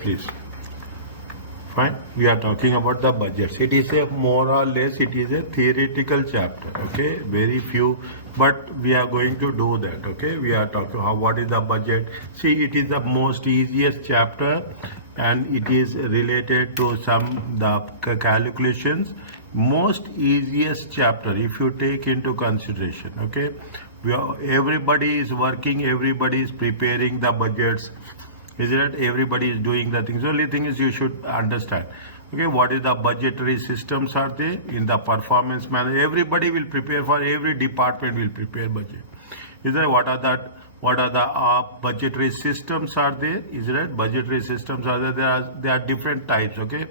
Please. Fine. We are talking about the budgets. It is a more or less, it is a theoretical chapter. Okay. Very few, but we are going to do that. Okay. We are talking what is the budget. See, it is the most easiest chapter, and it is related to the calculations. Most easiest chapter if you take into consideration. Okay. Everybody is working. Everybody is preparing the budgets. Is it? Everybody is doing the things. The only thing is you should understand. Okay, what is the budgetary systems are there in the performance management? Everybody will prepare for every department will prepare budget. Is there what are the budgetary systems are there? Is it? Budgetary systems are there. There are different types. Okay,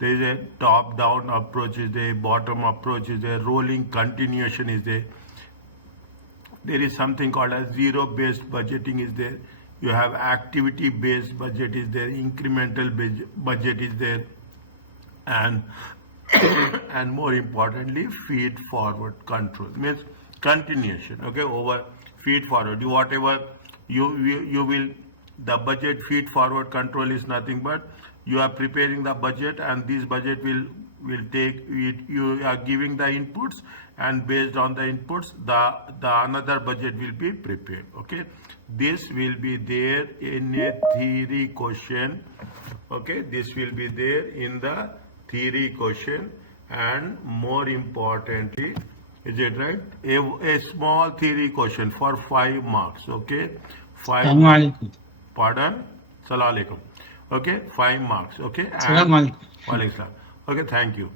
there is a top-down approach. Is there bottom approach? Is there rolling continuation? Is there? There is something called as zero-based budgeting. Is there? You have activity-based budget is there, incremental budget is there, and and more importantly, feed-forward control means continuation. Okay, over feed-forward. Whatever you will, the budget feed-forward control is nothing but you are preparing the budget, and this budget will take it. You are giving the inputs, and based on the inputs, the another budget will be prepared. Okay. This will be there in a theory question. Okay, this will be there in the theory question, and more importantly, is it right? A small theory question for 5 marks. Okay, 5. Pardon? Salaam alaikum. Okay, 5 marks. Okay, and okay, thank you.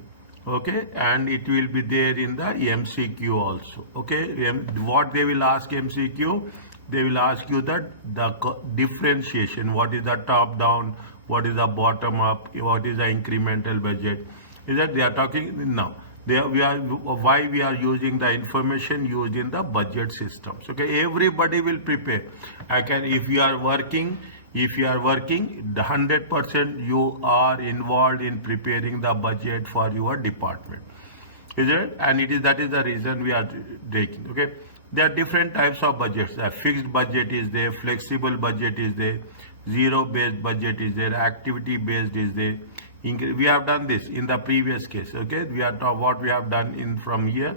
Okay, and it will be there in the MCQ also. Okay, what they will ask MCQ? They will ask you that the differentiation, what is the top down, what is the bottom up, what is the incremental budget. Is that they are talking now. Why we are using the information used in the budget systems. Okay, everybody will prepare. If you are working, the 100% you are involved in preparing the budget for your department. Is it? And that is the reason we are taking. Okay. There are different types of budgets. A fixed budget is there, flexible budget is there, zero-based budget is there, activity-based is there. We have done this in the previous case. Okay, we are what we have done in from here.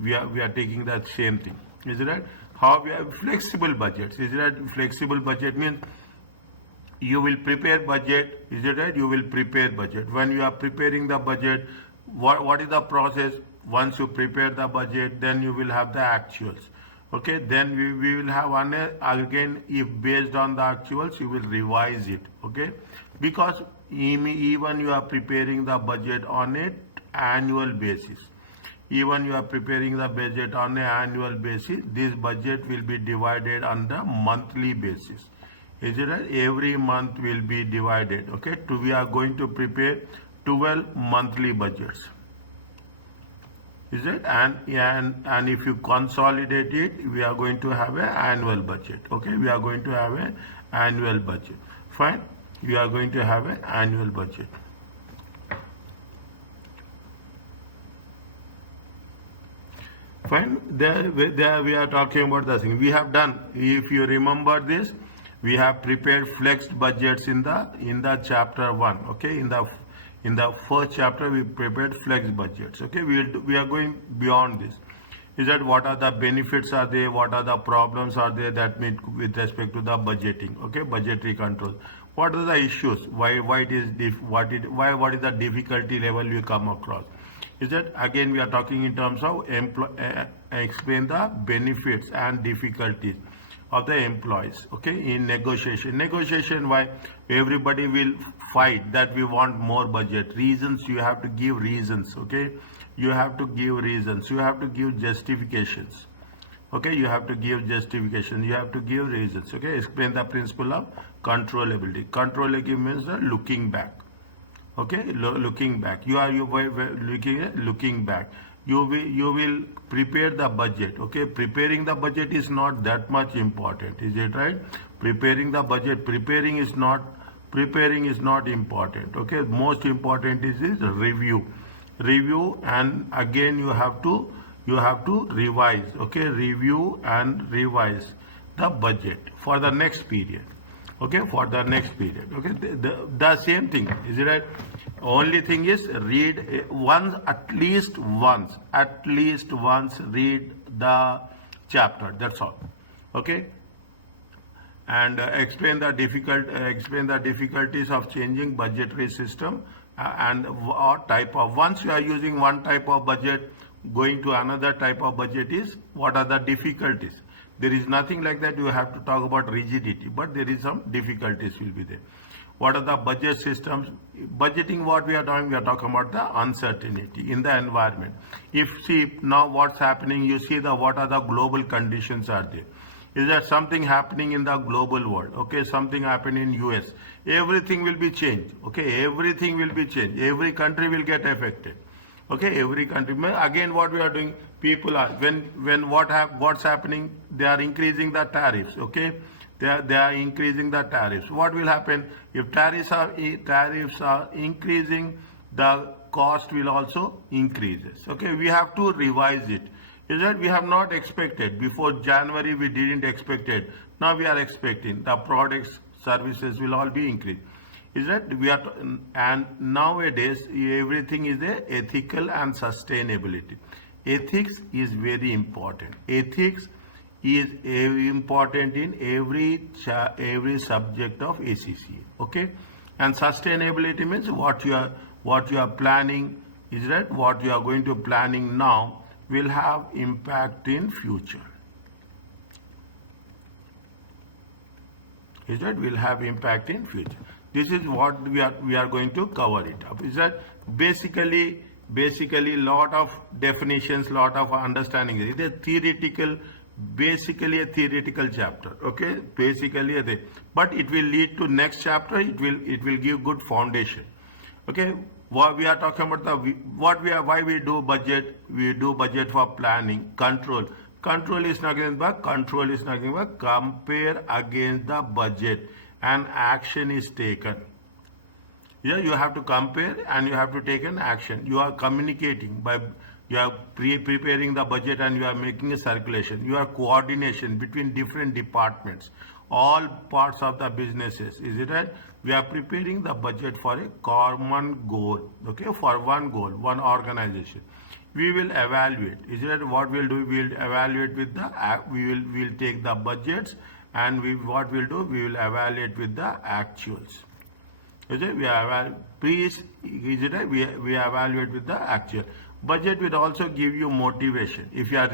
We are taking that same thing. Is it right? How we have flexible budgets? Is it right? Flexible budget means you will prepare budget. Is it right? You will prepare budget. When you are preparing the budget, what is the process? Once you prepare the budget, then you will have the actuals. Okay, then we will have again, if based on the actuals, you will revise it. Okay, because even you are preparing the budget on an annual basis. Even you are preparing the budget on an annual basis, this budget will be divided on the monthly basis. Is it right? Every month will be divided. Okay, we are going to prepare 12 monthly budgets. Is it? And if you consolidate it, we are going to have an annual budget. Okay, we are going to have an annual budget. Fine, we are going to have an annual budget. Fine, there we are talking about the thing we have done. If you remember this, we have prepared flexed budgets in the chapter 1. Okay, in the first chapter we prepared flex budgets. Okay, we are going beyond this. Is that what are the benefits are there, what are the problems are there that meet with respect to the budgeting. Okay, budgetary control. What are the issues? Why it is what is the difficulty level we come across? Is that again we are talking in terms of explain the benefits and difficulties of the employees. Okay, in negotiation, why everybody will fight that we want more budget. Reasons, you have to give reasons. Okay, you have to give reasons, you have to give justifications. Okay, you have to give justifications, you have to give reasons. Okay, explain the principle of controllability. Controllability means the looking back. Okay, looking back, looking back. You will prepare the budget. Okay, preparing the budget is not that much important. Is it right? Preparing the budget, preparing is not important. Okay, most important is review, and again you have to revise. Okay, review and revise the budget for the next period. okay, for the next period. Okay, the same thing, is it right? Only thing is read once, at least once read the chapter. That's all. Okay, and explain the difficulties of changing budgetary system and what type of, once you are using one type of budget, going to another type of budget is what are the difficulties. There is nothing like that you have to talk about rigidity, but there is some difficulties will be there. What are the budget systems? Budgeting, what we are talking about the uncertainty in the environment. If see now what's happening, you see the what are the global conditions are there. Is there something happening in the global world? Okay, something happened in US. Everything will be changed. Okay, everything will be changed. Every country will get affected. Okay, every country. Again, what we are doing, people are what's happening? They are increasing the tariffs. Okay, they are increasing the tariffs. What will happen if tariffs are increasing? The cost will also increases. Okay, we have to revise it. Is that we have not expected before January? We didn't expect it. Now we are expecting the products, services will all be increased. Is that we are, and nowadays everything is a ethical and sustainability. Ethics is very important. Ethics is important in every subject of ACCA. Okay, and sustainability means what you are planning, is that what you are going to planning now will have impact in future. Is that will have impact in future. This is what we are going to cover it up. Is that basically lot of definitions, lot of understanding. It is theoretical, basically a theoretical chapter. Okay, basically but it will lead to next chapter. It will give good foundation. Okay, what we are talking about why we do budget. We do budget for planning, control. Control is nothing but compare against the budget and action is taken. Yeah, you have to compare and you have to take an action. You are communicating by, you are preparing the budget and you are making a circulation. You are coordination between different departments, all parts of the businesses. Is it right? We are preparing the budget for a common goal. Okay, for one goal, one organization. We will evaluate. Is it what we'll do? We'll evaluate with the we'll take the budgets and what we'll do? We will evaluate with the actuals. Is it? We evaluate with the actual. Budget will also give you motivation if you are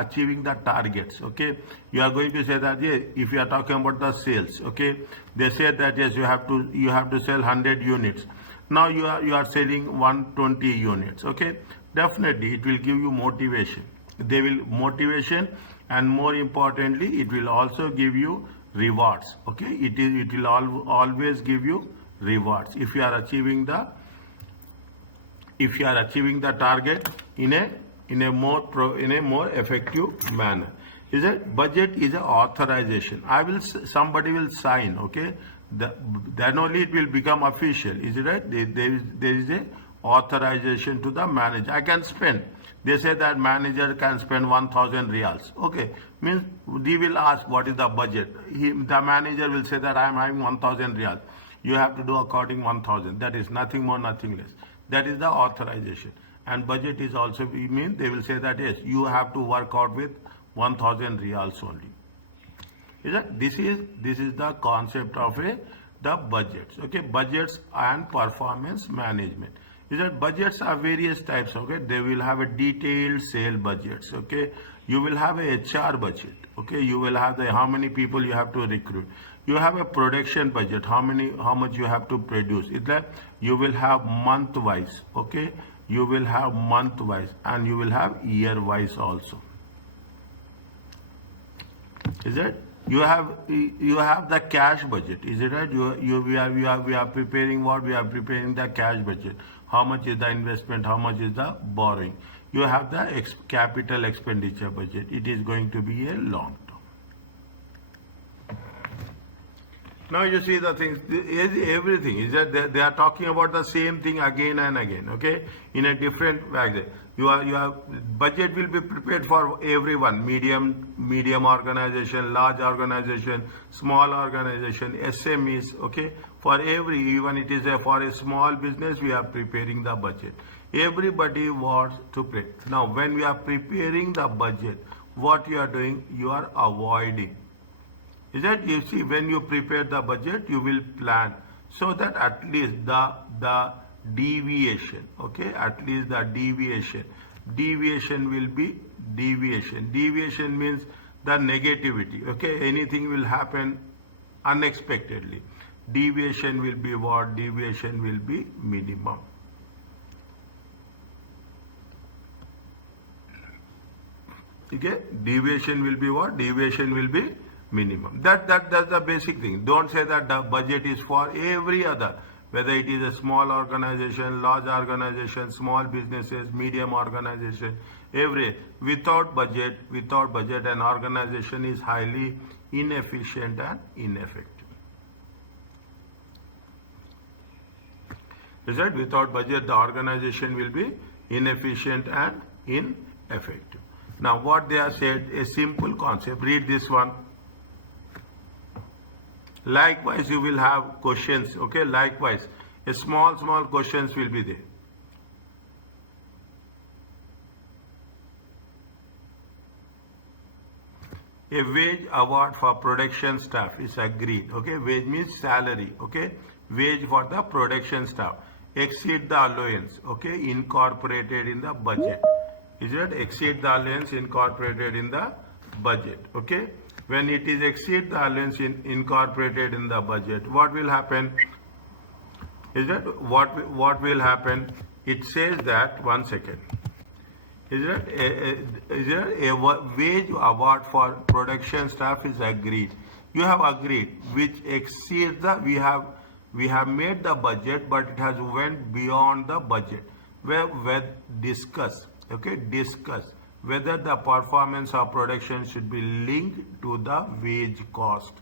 achieving the targets. Okay, you are going to say that yes, if you are talking about the sales. Okay, they say that yes, you have to sell 100 units. Now you are selling 120 units. Okay, definitely it will give you motivation. They will motivation, and more importantly, it will also give you rewards. Okay, it will always give you rewards if you are achieving the target in a more effective manner. Is it? Budget is an authorization. Somebody will sign. Okay, then only it will become official. Is it right? There is a authorization to the manager. I can spend. They say that manager can spend 1,000 reals. Okay, means we will ask what is the budget. The manager will say that I am having 1,000 reals. You have to do according 1,000. That is nothing more, nothing less. That is the authorization. And budget is also, they will say that yes, you have to work out with 1,000 reals only. Is that? This is the concept of the budgets. Okay, budgets and performance management. Is that budgets are various types. Okay, they will have a detailed sale budgets. Okay, you will have a HR budget. Okay, you will have how many people you have to recruit. You have a production budget, how much you have to produce. Is that you will have month wise. Okay, you will have month wise and you will have year wise also. Is it? You have the cash budget. Is it right? We are preparing what? We are preparing the cash budget. How much is the investment? How much is the borrowing? You have the capital expenditure budget. It is going to be a long term. Now you see the things, everything is that they are talking about the same thing again and again, okay, in a different way. Your budget will be prepared for everyone, medium organization, large organization, small organization, SMEs, okay, for every, even it is for a small business, we are preparing the budget. Everybody wants to pay. Now when we are preparing the budget, what you are doing, you are avoiding. Is that, you see, when you prepare the budget, you will plan so that at least the deviation, okay, at least the deviation will be deviation means the negativity, okay, anything will happen unexpectedly. Deviation will be what? Deviation will be minimum. Okay, deviation will be what? Deviation will be minimum. That's the basic thing. Don't say that the budget is for every other, whether it is a small organization, large organization, small businesses, medium organization, every. Without budget, an organization is highly inefficient and ineffective. Is that without budget, the organization will be inefficient and ineffective. Now what they have said, a simple concept, read this one. Likewise, you will have questions, okay, likewise, a small questions will be there. A wage award for production staff is agreed, okay, wage means salary, okay, wage for the production staff, exceed the allowance, okay, incorporated in the budget. Is it exceed the allowance incorporated in the budget, okay? When it is exceed the allowance incorporated in the budget, what will happen? Is that what will happen? It says that, one second. Is there a wage award for production staff is agreed? You have agreed, which exceeds the, we have made the budget, but it has went beyond the budget. Where discuss, okay, discuss whether the performance of production should be linked to the wage cost.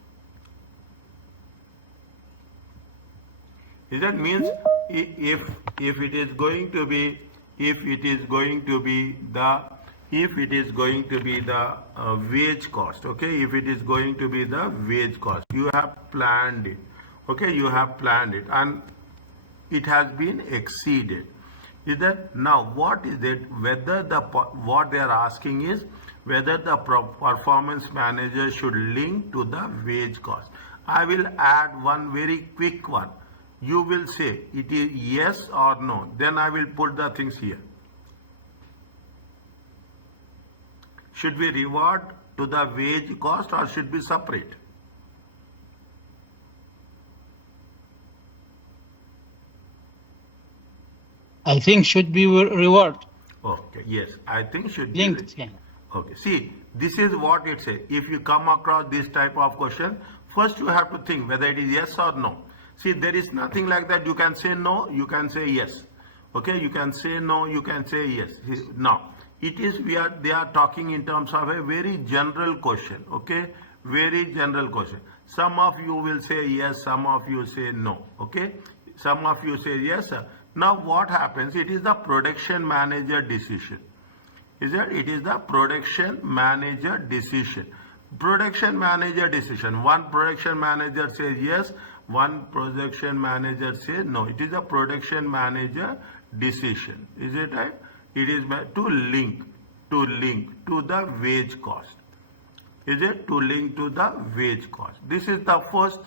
That means if it is going to be the wage cost, okay, if it is going to be the wage cost, you have planned it, okay, you have planned it and it has been exceeded. Is that, now what is it, whether what they are asking is whether the performance manager should link to the wage cost. I will add one very quick one. You will say it is yes or no, then I will put the things here. Should we reward to the wage cost or should be separate? I think should be reward. Okay, yes, I think should be Linked. Yeah. Okay, see, this is what it says. If you come across this type of question, first you have to think whether it is yes or no. See, there is nothing like that. You can say no, you can say yes. Okay, you can say no, you can say yes. Now, it is, they are talking in terms of a very general question. Okay, very general question. Some of you will say yes, some of you say no. Okay, some of you say yes. Now what happens? It is the production manager decision. Is it? It is the production manager decision. Production manager decision. One production manager says yes, one production manager says no. It is a production manager decision. Is it right? It is to link to the wage cost. Is it? To link to the wage cost. This is the first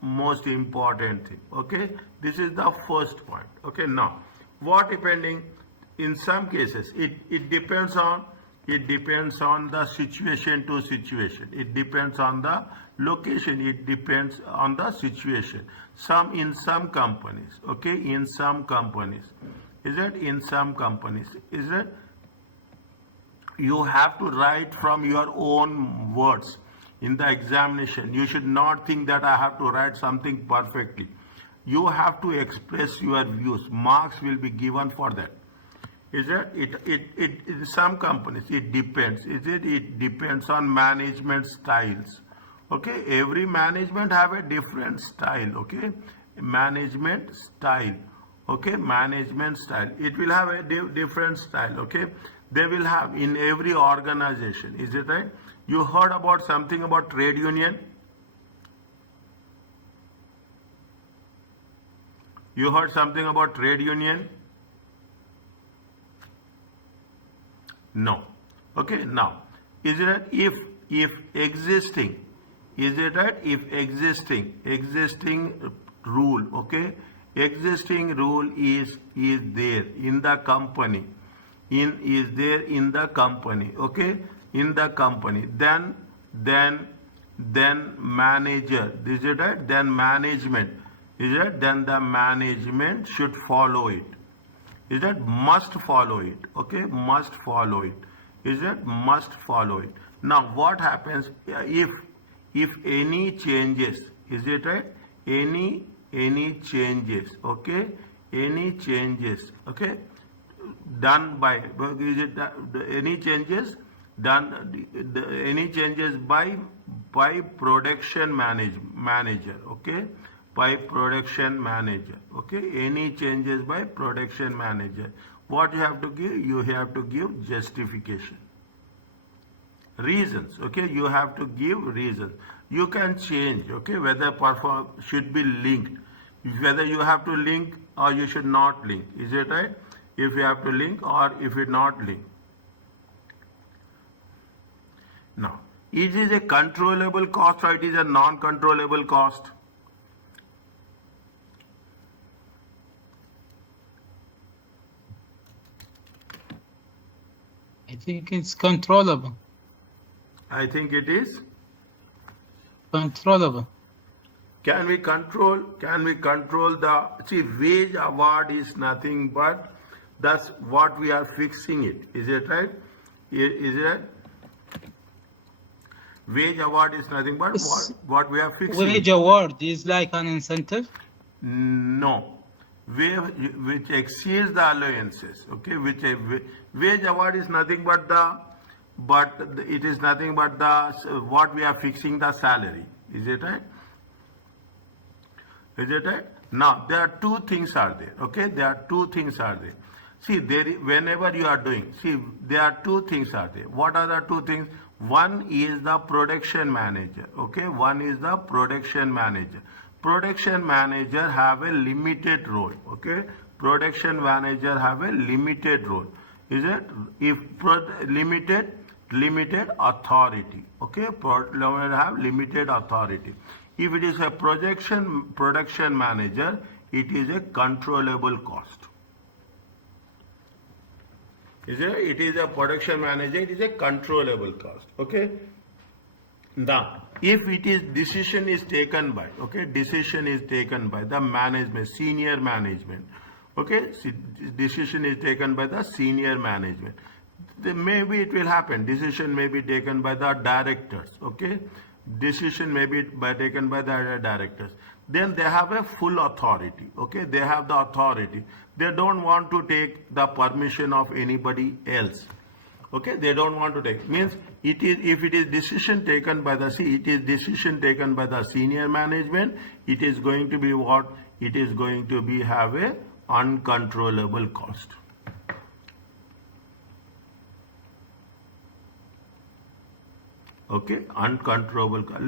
most important thing. Okay, this is the first point. Okay, now what depending, in some cases it depends on the situation to situation, it depends on the location, it depends on the situation. In some companies, okay, in some companies, is it, in some companies, is it, you have to write from your own words in the examination. You should not think that I have to write something perfectly. You have to express your views. Marks will be given for that. Is it? In some companies, it depends. Is it? It depends on management styles. Okay, every management have a different style. Okay, management style. Okay, management style. It will have a different style. Okay, they will have in every organization. Is it right? You heard about something about trade union? You heard something about trade union? No. Okay, now, is it right? If existing, is it right? If existing rule, okay, existing rule is there in the company, is there in the company, okay, in the company, then manager, is it right? Then management, is it? Then the management should follow it. Is that must follow it? Okay, must follow it. Is that must follow it? Now what happens if any changes? Is it right? Any changes? Okay, any changes? Okay, done by, is it any changes done? Any changes by production manager? Okay, by production manager. Okay, any changes by production manager. What you have to give? You have to give justification, reasons. Okay, you have to give reasons. You can change. Okay, whether perform should be linked, whether you have to link or you should not link. Is it right? If you have to link or if it not link. Now, it is a controllable cost or it is a non-controllable cost? I think it's controllable. I think it is Controllable. Can we control the, see, wage award is nothing but that's what we are fixing it. Is it right? Is it right? Wage award is nothing but what we are fixing. Wage award is like an incentive? No. Which exceeds the allowances. Okay, which wage award is nothing but it is nothing but what we are fixing the salary. Is it right? Is it right? Now there are two things are there. Okay, there are two things are there. See, whenever you are doing, see, there are two things are there. What are the two things? One is the production manager. Okay, one is the production manager. Production manager have a limited role. Okay, production manager have a limited role. Is it? If limited authority. Okay, have limited authority. If it is a production manager, it is a controllable cost. Is it? It is a production manager, it is a controllable cost. Okay. Now, if it is decision is taken by, okay, decision is taken by the management, senior management. Okay, decision is taken by the senior management. Then maybe it will happen. Decision may be taken by the directors. Okay, decision may be taken by the directors. Then they have a full authority. Okay, they have the authority. They don't want to take the permission of anybody else. Okay, they don't want to take. Means it is, if it is decision taken by the decision taken by the senior management, it is going to be what? It is going to be have a uncontrollable cost. Okay, uncontrollable cost.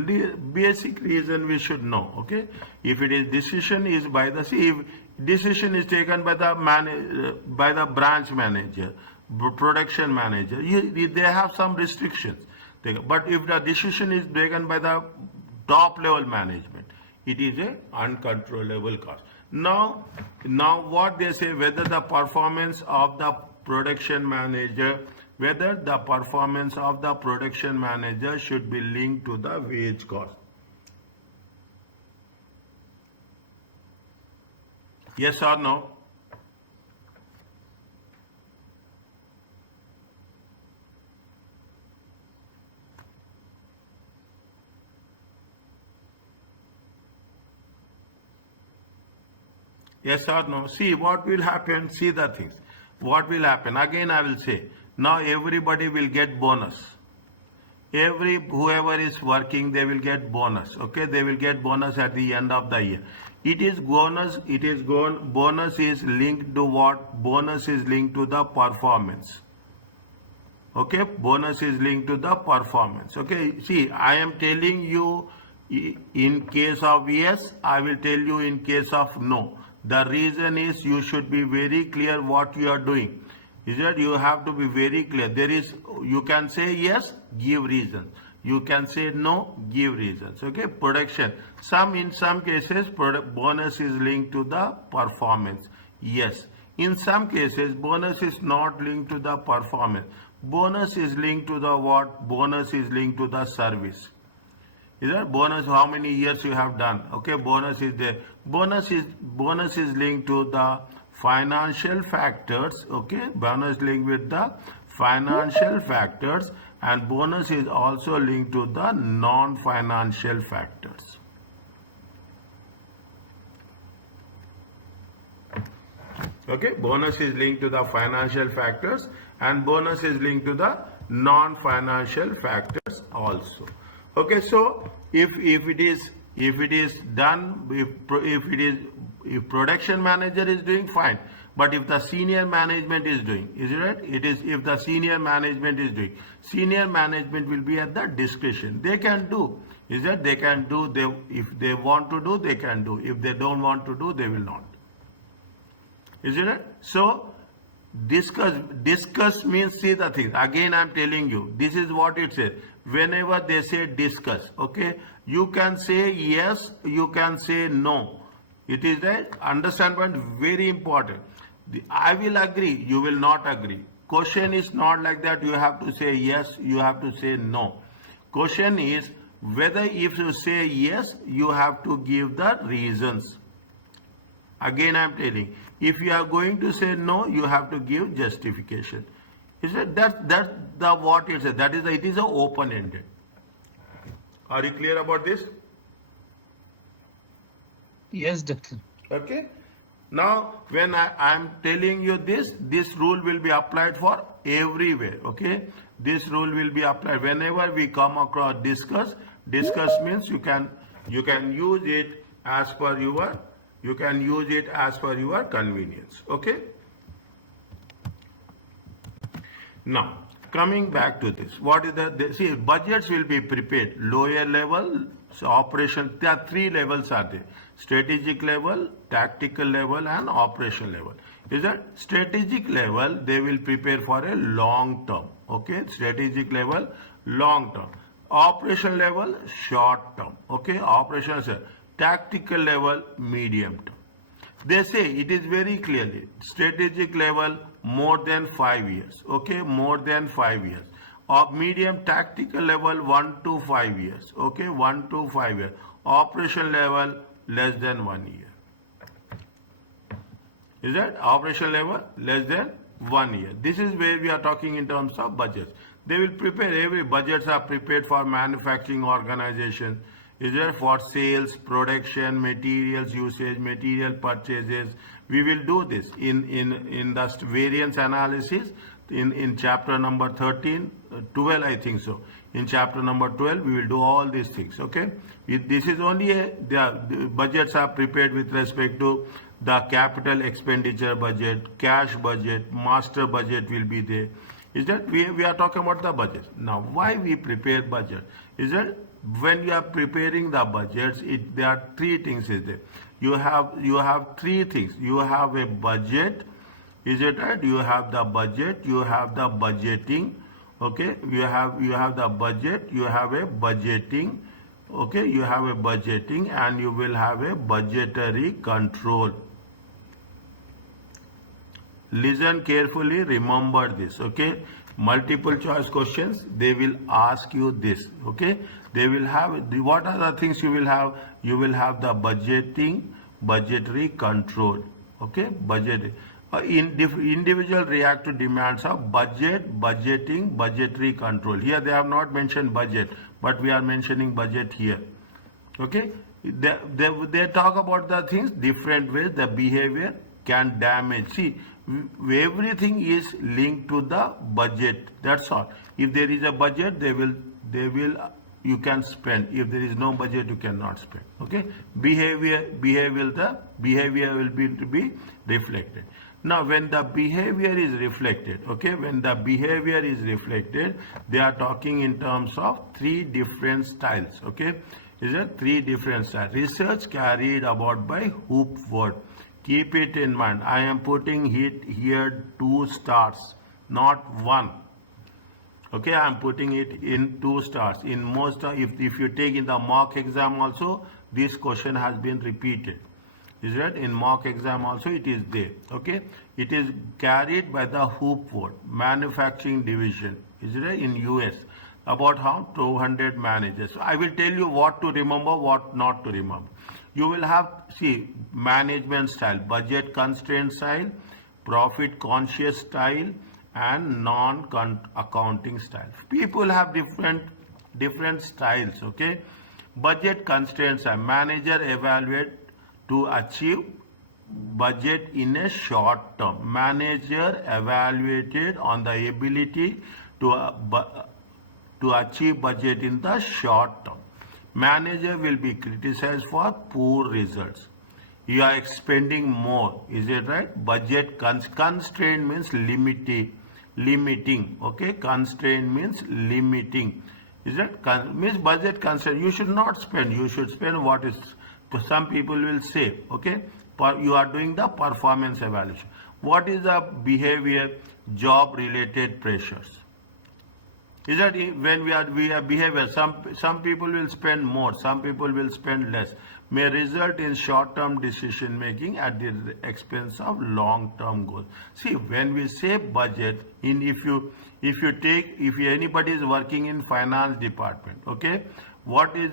Basic reason we should know. Okay, if it is decision is by the if decision is taken by the branch manager, production manager, they have some restrictions. But if the decision is taken by the top level management, it is a uncontrollable cost. Now what they say, whether the performance of the production manager, should be linked to the wage cost. Yes or no? Yes or no? See what will happen, see the things. What will happen? Again I will say, now everybody will get bonus. whoever is working, they will get bonus. Okay, they will get bonus at the end of the year. It is bonus. Bonus is linked to what? Bonus is linked to the performance. Okay, bonus is linked to the performance. Okay, see, I am telling you in case of yes, I will tell you in case of no. The reason is you should be very clear what you are doing. Is that you have to be very clear. You can say yes, give reasons. You can say no, give reasons. Okay, production. In some cases, bonus is linked to the performance. Yes. In some cases, bonus is not linked to the performance. Bonus is linked to the what? Bonus is linked to the service. Is that bonus? How many years you have done? Okay, bonus is there. Bonus is linked to the financial factors. Okay, bonus linked with the financial factors, and bonus is also linked to the non-financial factors. Okay, bonus is linked to the financial factors, and bonus is linked to the non-financial factors also. Okay, so if it is done, if production manager is doing, fine. But if the senior management is doing, is it right? It is if the senior management is doing. Senior management will be at the discretion. They can do. Is that they can do? If they want to do, they can do. If they don't want to do, they will not. Isn't it? So discuss means, see the thing. Again, I am telling you, this is what it says. Whenever they say discuss, okay, you can say yes, you can say no. It is right. Understand point, very important. I will agree, you will not agree. Question is not like that. You have to say yes, you have to say no. Question is whether if you say yes, you have to give the reasons. Again, I am telling, if you are going to say no, you have to give justification. Is it? That's the what it says. It is a open-ended. Are you clear about this? Yes, doctor. Okay. Now, when I am telling you this rule will be applied for everywhere. Okay. This rule will be applied whenever we come across discuss. Discuss means you can use it as per your convenience. Okay. Now, coming back to this, what is see, budgets will be prepared lower level. So operation, there are three levels are there: strategic level, tactical level, and operation level. Is that strategic level? They will prepare for a long term. Okay, strategic level, long term. Operation level, short term. Okay, operation tactical level, medium term. They say it is very clearly strategic level more than 5 years. Okay, more than 5 years. Of medium tactical level 1 to 5 years. Okay, 1 to 5 years. Operation level less than 1 year. Is that operation level less than 1 year? This is where we are talking in terms of budgets. They will prepare budgets are prepared for manufacturing organization. Is there for sales, production, materials usage, material purchases. We will do this in the variance analysis in chapter number 13, 12, I think so. In chapter number 12, we will do all these things. Okay. This is only the budgets are prepared with respect to the capital expenditure budget, cash budget, master budget will be there. Is that we are talking about the budget. Now, why we prepare budget? Is that when you are preparing the budgets, there are three things is there. You have three things. You have a budget. Is it right? You have the budget. You have the budgeting. Okay. You have the budget. You have a budgeting. Okay. You have a budgeting, and you will have a budgetary control. Listen carefully. Remember this. Okay. Multiple choice questions, they will ask you this. Okay, they will have, what are the things you will have? You will have the budgeting, budgetary control. Okay, budget. Individual react to demands of budget, budgeting, budgetary control. Here they have not mentioned budget, but we are mentioning budget here. Okay, they talk about the things different ways. The behavior can damage. See, everything is linked to the budget. That's all. If there is a budget, they will you can spend. If there is no budget, you cannot spend. Okay, behavior will be reflected. Now, when the behavior is reflected, okay, when the behavior is reflected, they are talking in terms of three different styles. Okay, is it three different styles? Research carried about by Hoopworth. Keep it in mind. I am putting it here 2 stars, not 1. Okay, I am putting it in 2 stars. In most, if you take in the mock exam also, this question has been repeated. Is that in mock exam also it is there. Okay, it is carried by the Hoopworth manufacturing division. Is it in US? About how 200 managers. So I will tell you what to remember, what not to remember. You will have, see, management style, budget constraint style, profit conscious style, and non-accounting style. People have different styles. Okay, budget constraints are manager evaluate to achieve budget in a short term. Manager evaluated on the ability to achieve budget in the short term. Manager will be criticized for poor results. You are expending more, is it right? Budget constraint means limiting. Okay, constraint means limiting. Is it means budget constraint? You should not spend. You should spend what is. Some people will say, okay, you are doing the performance evaluation. What is the behavior? Job related pressures. Is that when we have behavior, some people will spend more, some people will spend less, may result in short-term decision making at the expense of long-term goals. See, when we say budget, if anybody is working in finance department, okay, what is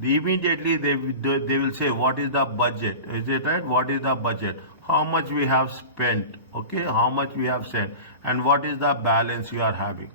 immediately they will say what is the budget? Is it right? What is the budget? How much we have spent? Okay, how much we have spent, and what is the balance you are having?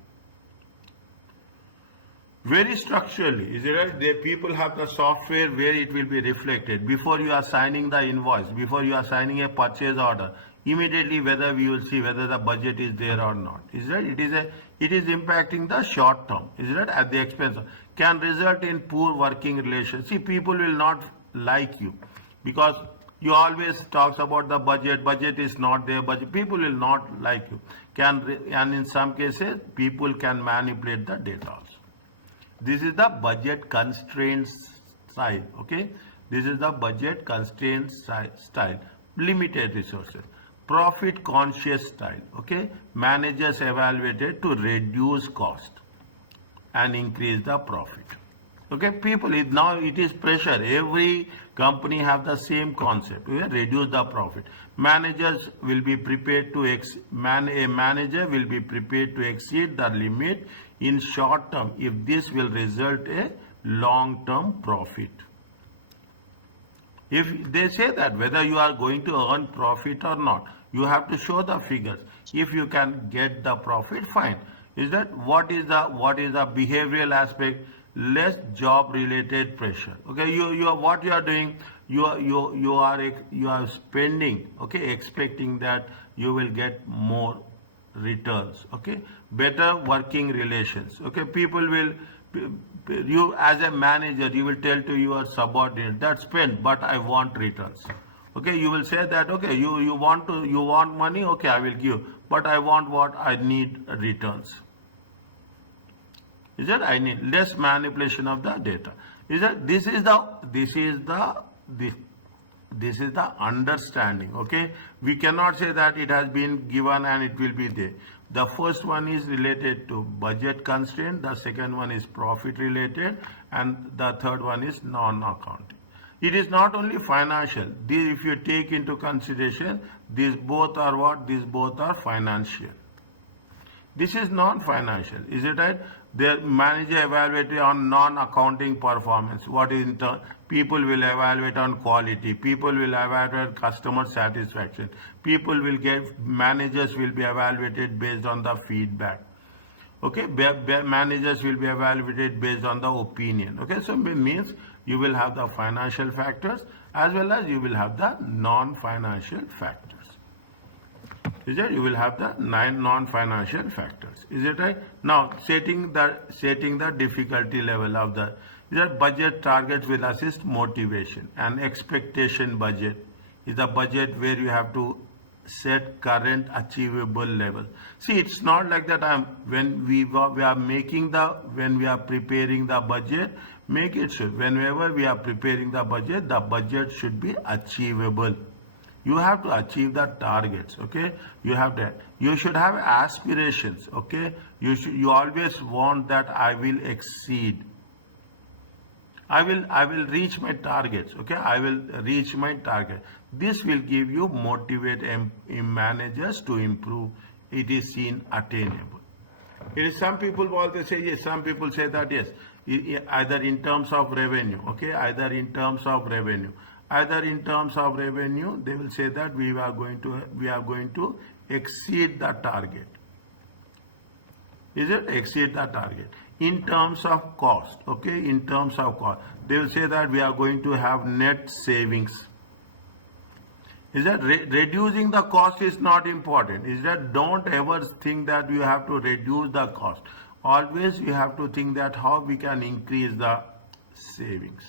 Very structurally, is it right? The people have the software where it will be reflected before you are signing the invoice, before you are signing a purchase order. Immediately, whether we will see whether the budget is there or not. Is right? It is impacting the short term. Is right? At the expense of, can result in poor working relations. See, people will not like you because you always talks about the budget. Budget is not there. Budget. People will not like you. And in some cases, people can manipulate the data also. This is the budget constraints style. Okay, this is the budget constraints style. Limited resources. Profit conscious style. Okay, managers evaluated to reduce cost and increase the profit. Okay, people, now it is pressure. Every company have the same concept. Okay? Reduce the profit. Managers will be prepared to a manager will be prepared to exceed the limit in short term if this will result a long term profit. If they say that whether you are going to earn profit or not, you have to show the figures. If you can get the profit, fine. Is that what is the behavioral aspect? Less job related pressure. Okay, you are what you are doing. You are spending. Okay, expecting that you will get more returns. Okay, better working relations. Okay, people will. You as a manager, you will tell to your subordinate that spend, but I want returns. Okay, you will say that okay, you want money. Okay, I will give, but I want what I need returns. Is that I need less manipulation of the data? Is that this is the understanding? Okay, we cannot say that it has been given and it will be there. The first one is related to budget constraint, the second one is profit related, and the third one is non-accounting. It is not only financial. If you take into consideration, these both are what? These both are financial. This is non-financial, is it right? The manager evaluated on non-accounting performance. What is in turn? People will evaluate on quality. People will evaluate customer satisfaction. Managers will be evaluated based on the feedback. Okay, managers will be evaluated based on the opinion. Okay, so it means you will have the financial factors as well as you will have the non-financial factors. Is that you will have the 9 non-financial factors. Is it right? Now setting the difficulty level of the is that budget targets will assist motivation. And expectation budget is the budget where you have to set current achievable level. See, it's not like that. When we are preparing the budget, make it sure whenever we are preparing the budget should be achievable. You have to achieve the targets. Okay, you should have aspirations. Okay, you always want that I will exceed. I will reach my targets. Okay, I will reach my target. This will give you motivate managers to improve. It is seen attainable. It is some people also say yes. Some people say that yes, either in terms of revenue. Okay, either in terms of revenue, they will say that we are going to exceed the target. Is it exceed the target? In terms of cost, okay, in terms of cost, they will say that we are going to have net savings. Is that reducing the cost is not important. Is that don't ever think that you have to reduce the cost. Always you have to think that how we can increase the savings.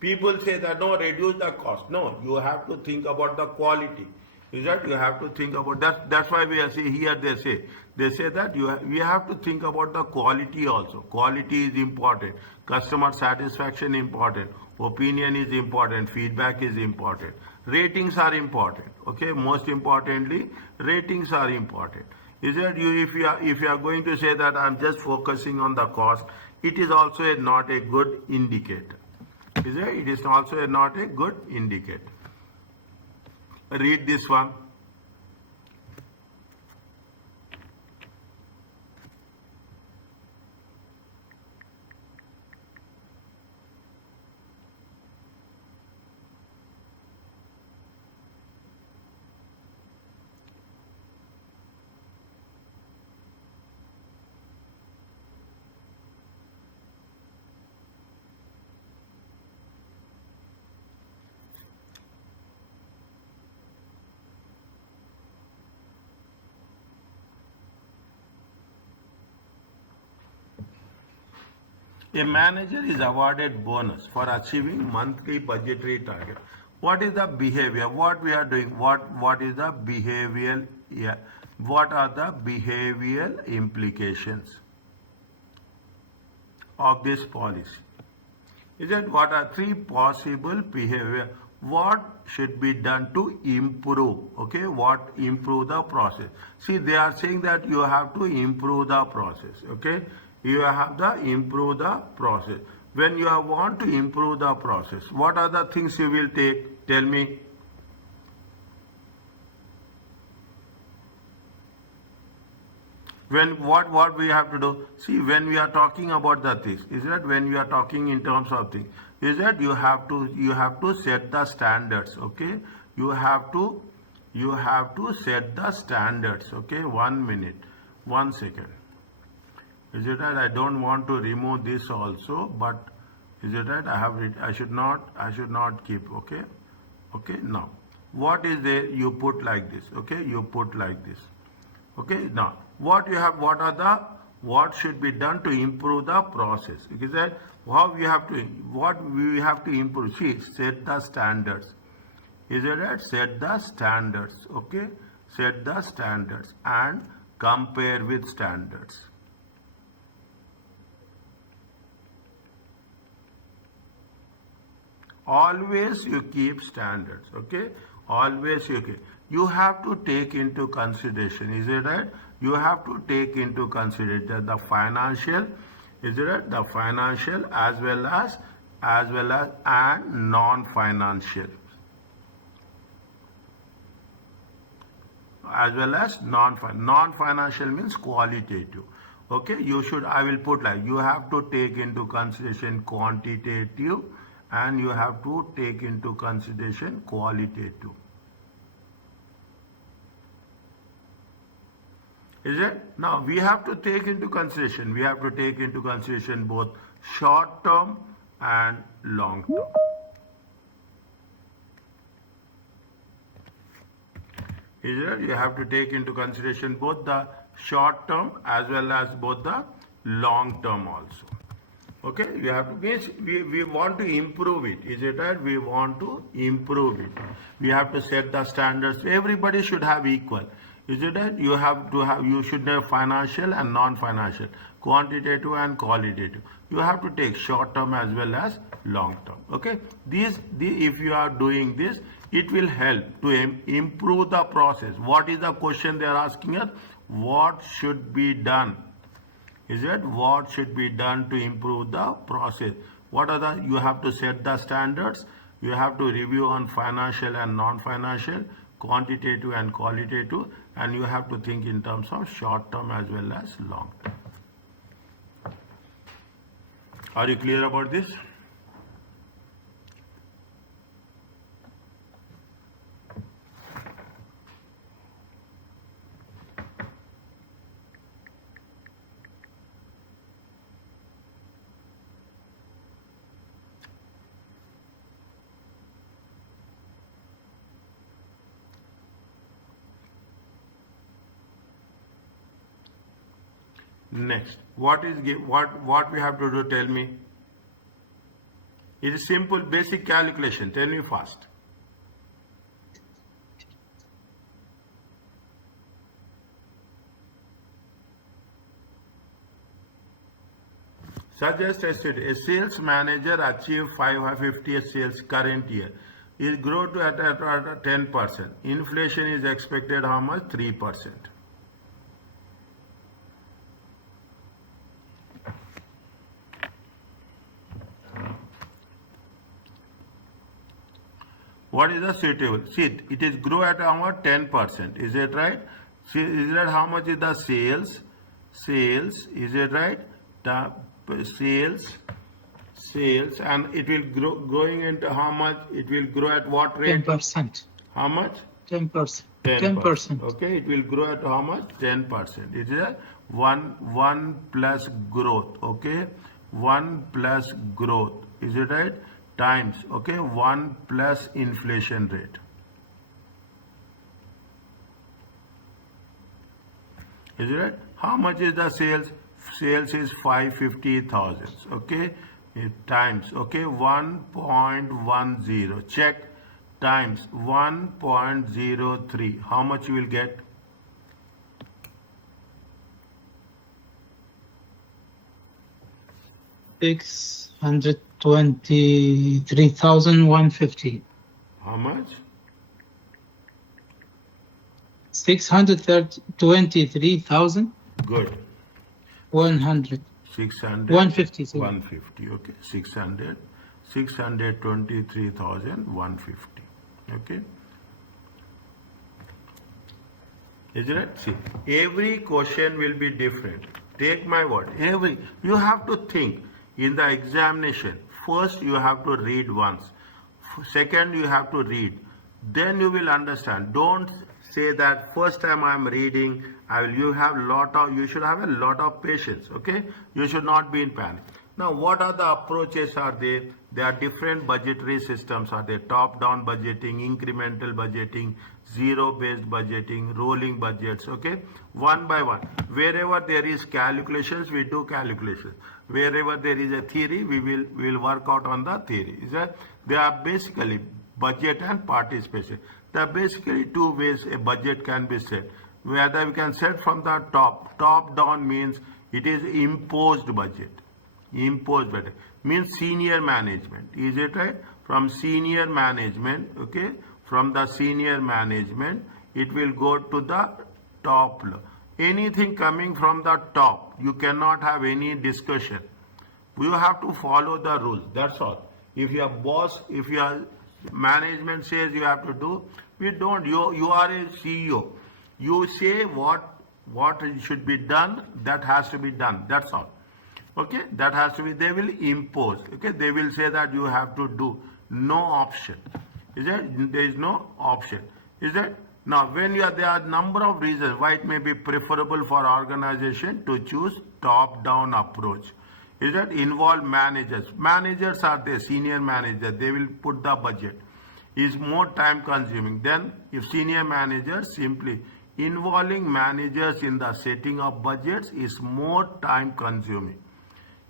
People say that no, reduce the cost. No, you have to think about the quality. Is that you have to think about that. That's why we are saying here they say that we have to think about the quality also. Quality is important. Customer satisfaction important. Opinion is important. Feedback is important. Ratings are important. Okay, most importantly, ratings are important. Is that if you are going to say that I'm just focusing on the cost, it is also not a good indicator. Is it? It is also not a good indicator. Read this one. A manager is awarded bonus for achieving monthly budgetary target. What is the behavior? What we are doing? What is the behavioral? Yeah. What are the behavioral implications of this policy? Is it what are 3 possible behavior? What should be done to improve? Okay, what improve the process? See, they are saying that you have to improve the process. Okay, you have to improve the process. When you want to improve the process, what are the things you will take? Tell me. When what we have to do? See, when we are talking about the things, is that when we are talking in terms of things, is that you have to set the standards. Okay, you have to set the standards. Okay, 1 minute, 1 second. Is it right? I don't want to remove this also, but is it right? I should not keep. Okay, okay. Now, what is there? You put like this. Okay, you put like this. Okay, now what should be done to improve the process? Because that what we have to improve. See, set the standards. Is it right? Set the standards. Okay, set the standards and compare with standards. Always you keep standards. Okay, always you keep. You have to take into consideration, is it right? You have to take into consideration the financial, is it right? The financial as well as and non-financial. As well as non-financial means qualitative. Okay, I will put like, you have to take into consideration quantitative and you have to take into consideration qualitative. Is it? Now we have to take into consideration. We have to take into consideration both short term and long term. Is it? You have to take into consideration both the short term as well as both the long term also. Okay, you have to means we want to improve it. Is it right? We want to improve it. We have to set the standards. Everybody should have equal. Is it right? You should have financial and non-financial, quantitative and qualitative. You have to take short term as well as long term. Okay, if you are doing this, it will help to improve the process. What is the question they are asking us? What should be done? Is it what should be done to improve the process? What are the, you have to set the standards, you have to review on financial and non-financial, quantitative and qualitative, and you have to think in terms of short term as well as long term. Are you clear about this? Next, what we have to do? Tell me. It is simple, basic calculation. Tell me fast. Suggest a sales manager achieve 550 sales current year. It grow to at 10%. Inflation is expected how much? 3%. What is the suitable? See, it is grow at about 10%. Is it right? See, is that how much is the sales? Sales, is it right? The sales, and it will growing into how much? It will grow at what rate? 10%. How much? 10%. 10%. Okay, it will grow at how much? 10%. It is a one plus growth. Okay, 1 plus growth. Is it right? Times, okay, 1 plus inflation rate. Is it right? How much is the sales? Sales is 550,000. Okay, times, okay, 1.10. Check, times 1.03. How much you will get? $623,150. How much? 623,000. Good. 100. 600. 150. 150. Okay. 623,150. Okay. Is it right? See, every question will be different. Take my word. You have to think in the examination. First, you have to read once. Second, you have to read. Then you will understand. Don't say that first time I am reading. You should have a lot of patience. Okay. You should not be in panic. Now, what are the approaches are there? There are different budgetary systems are there. Top-down budgeting, incremental budgeting, zero-based budgeting, rolling budgets, okay? One by one. Wherever there is calculations, we do calculations. Wherever there is a theory, we will work out on the theory. Is that they are basically budget and participation. There are basically two ways a budget can be set. Whether we can set from the top. Top-down means it is imposed budget. Imposed budget means senior management. Is it right? From senior management, okay? From the senior management, it will go to the top. Anything coming from the top, you cannot have any discussion. You have to follow the rules. That's all. If your boss, if your management says you have to do, we don't. You are a CEO. You say what should be done, that has to be done. That's all. Okay, that has to be, they will impose. Okay, they will say that you have to do. No option. Is that there is no option? Is that now when there are number of reasons why it may be preferable for organization to choose top-down approach. Is that involve managers? Managers are the senior manager. They will put the budget. is more time consuming. Then if senior managers simply involving managers in the setting of budgets is more time consuming.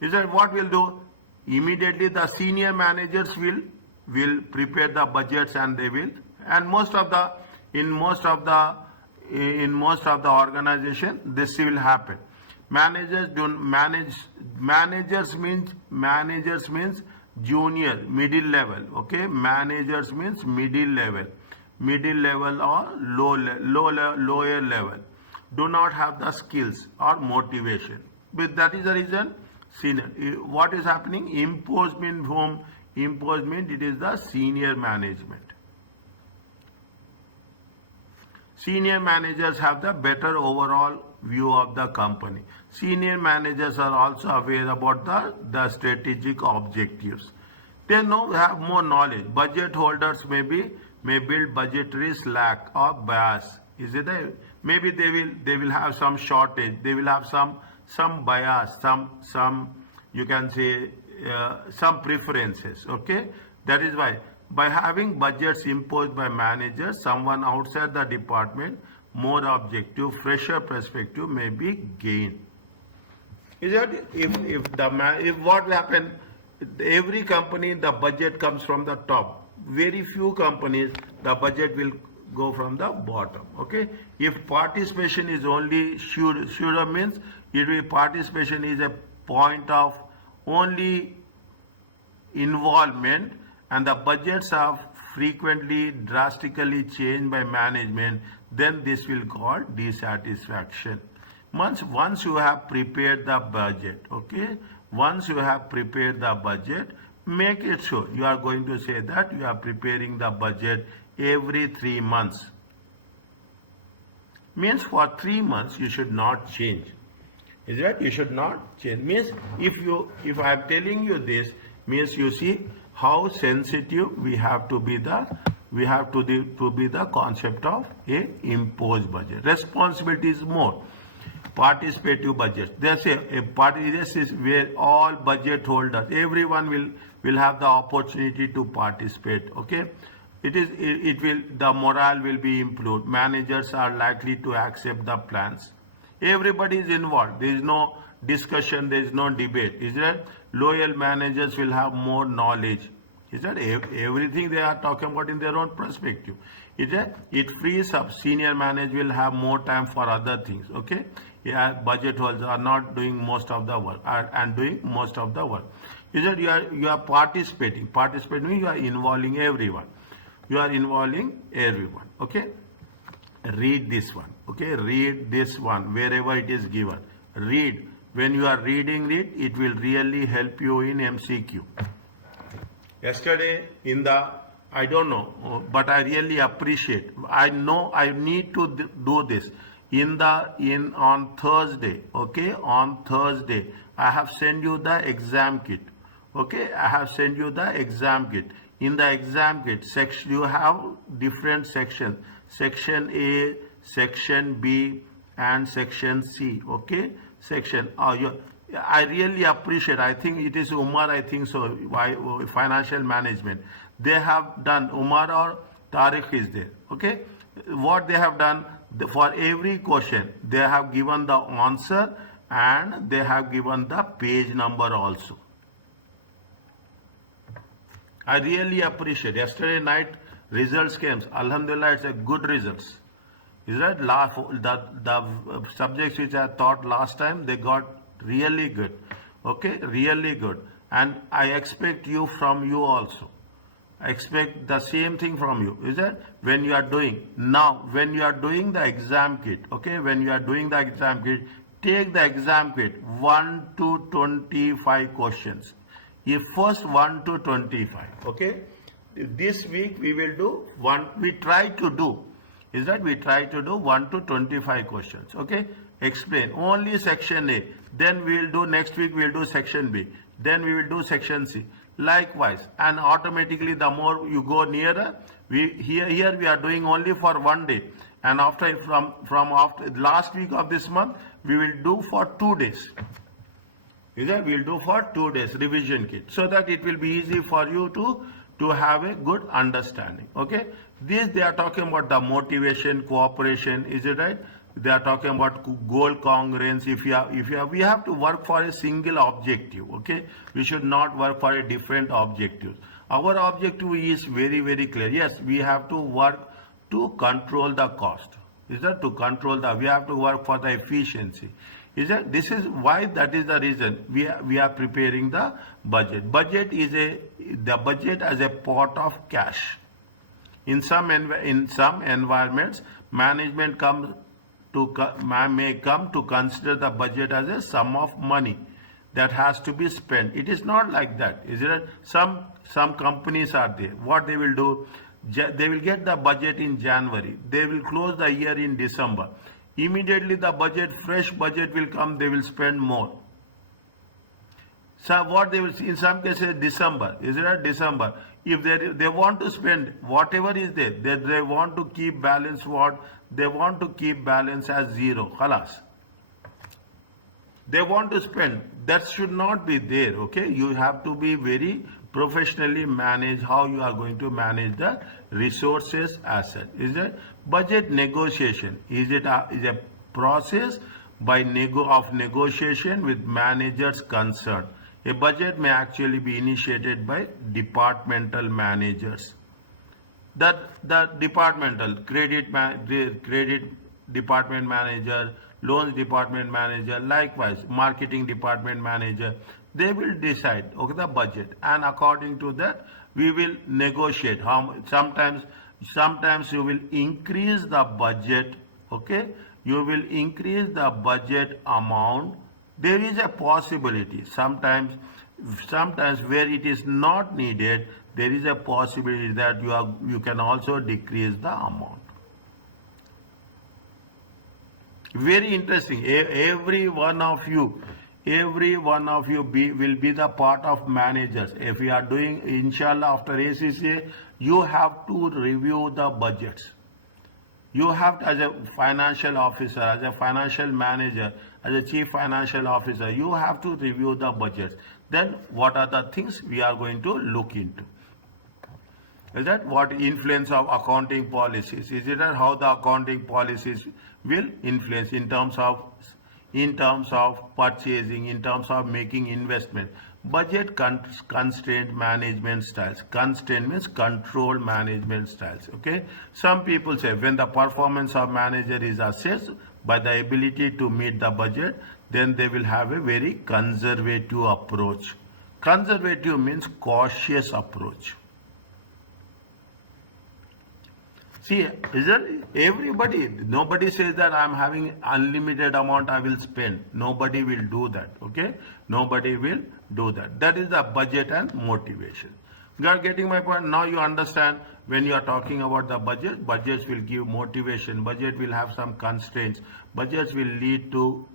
Is that what we'll do? Immediately the senior managers will prepare the budgets and they will, and in most of the organization this will happen. Managers means junior, middle level, okay? Managers means middle level or lower level, do not have the skills or motivation. But that is the reason senior. What is happening? Imposed means whom? Imposed means it is the senior management. Senior managers have the better overall view of the company. Senior managers are also aware about the strategic objectives. They have more knowledge. Budget holders may build budgetary slack or bias. Is it a, maybe they will have some shortage. They will have some bias, some you can say some preferences. Okay, that is why by having budgets imposed by managers, someone outside the department, more objective, fresher perspective may be gained. Is that if what will happen? Every company the budget comes from the top. Very few companies the budget will go from the bottom. Okay. If participation is only should means it will participation is a point of only involvement, and the budgets are frequently drastically changed by management, then this will call dissatisfaction. Once you have prepared the budget, okay, once you have prepared the budget, make it sure you are going to say that you are preparing the budget every 3 months. Means for 3 months you should not change. Is that you should not change? Means if I am telling you this, means you see how sensitive we have to be the concept of a imposed budget. Responsibility is more. Participative budget. They say a party, this is where all budget holders, everyone will have the opportunity to participate. Okay, the morale will be improved. Managers are likely to accept the plans. Everybody is involved. There is no discussion. There is no debate. Is that loyal managers will have more knowledge. Is that everything they are talking about in their own perspective? Is that it frees up senior managers will have more time for other things. Okay, yeah, budget holders are not doing most of the work and doing most of the work. Is that you are participating? Participating means you are involving everyone. You are involving everyone. Okay. Read this one. Okay, read this one wherever it is given. Read. When you are reading it, it will really help you in MCQ. Yesterday I don't know, but I really appreciate. I know I need to do this on Thursday. Okay, on Thursday I have sent you the exam kit. Okay, I have sent you the exam kit. In the exam kit section, you have different sections. Section A, Section B, and Section C. Okay, section. I really appreciate. I think it is Umar. I think so. Financial management. They have done. Umar or Tariq is there. Okay, what they have done for every question, they have given the answer and they have given the page number also. I really appreciate. Yesterday night results came. Alhamdulillah, it's a good results. Is that the subjects which I taught last time, they got really good. Okay, really good. And I expect from you also. I expect the same thing from you. Is that when you are doing the exam kit, okay, when you are doing the exam kit, take the exam kit 1 to 25 questions. If first 1 to 25, okay. This week we will do we try to do 1 to 25 questions. Okay, explain only section A. Then we will do next week. We will do section B. Then we will do section C. Likewise, and automatically the more you go nearer, here we are doing only for 1 day, and after after last week of this month we will do for 2 days. We will do for 2 days revision kit, so that it will be easy for you to to have a good understanding. Okay, this they are talking about the motivation, cooperation. Is it right? They are talking about goal congruence. We have to work for a single objective. Okay, we should not work for a different objectives. Our objective is very clear. Yes, we have to work to control the cost. Is that to control the? We have to work for the efficiency. Is that this is why that is the reason we are preparing the budget. Budget is the budget as a pot of cash. In some environments, management may come to consider the budget as a sum of money that has to be spent. It is not like that, is it? Some companies are there. What they will do? They will get the budget in January. They will close the year in December. Immediately the fresh budget will come. They will spend more. So what they will see in some cases December, is it at December? If they want to spend whatever is there, they want to keep balance they want to keep balance as zero. Khalas. They want to spend. That should not be there. Okay, you have to be very professionally manage how you are going to manage the resources asset. Is it budget negotiation? Is a process of negotiation with managers concerned. A budget may actually be initiated by departmental managers. The departmental credit department manager, loans department manager, likewise marketing department manager, they will decide okay the budget, and according to that we will negotiate how. Sometimes you will increase the budget. Okay, you will increase the budget amount. There is a possibility sometimes where it is not needed, there is a possibility that you can also decrease the amount. Very interesting. Every one of you will be the part of managers. If we are doing, inshallah, after ACCA, you have to review the budgets. You have to, as a financial officer, as a financial manager, as a chief financial officer, you have to review the budgets. Then what are the things we are going to look into? Is that what influence of accounting policies? Is it that how the accounting policies will influence in terms of purchasing, in terms of making investment? Budget constraint management styles. Constraint means control management styles. Okay. Some people say when the performance of manager is assessed by the ability to meet the budget, then they will have a very conservative approach. Conservative means cautious approach. See, nobody says that I'm having unlimited amount I will spend. Nobody will do that. Okay? Nobody will do that. That is the budget and motivation. You are getting my point? Now you understand when you are talking about the budget, budgets will give motivation. Budget will have some constraints. Budgets will lead to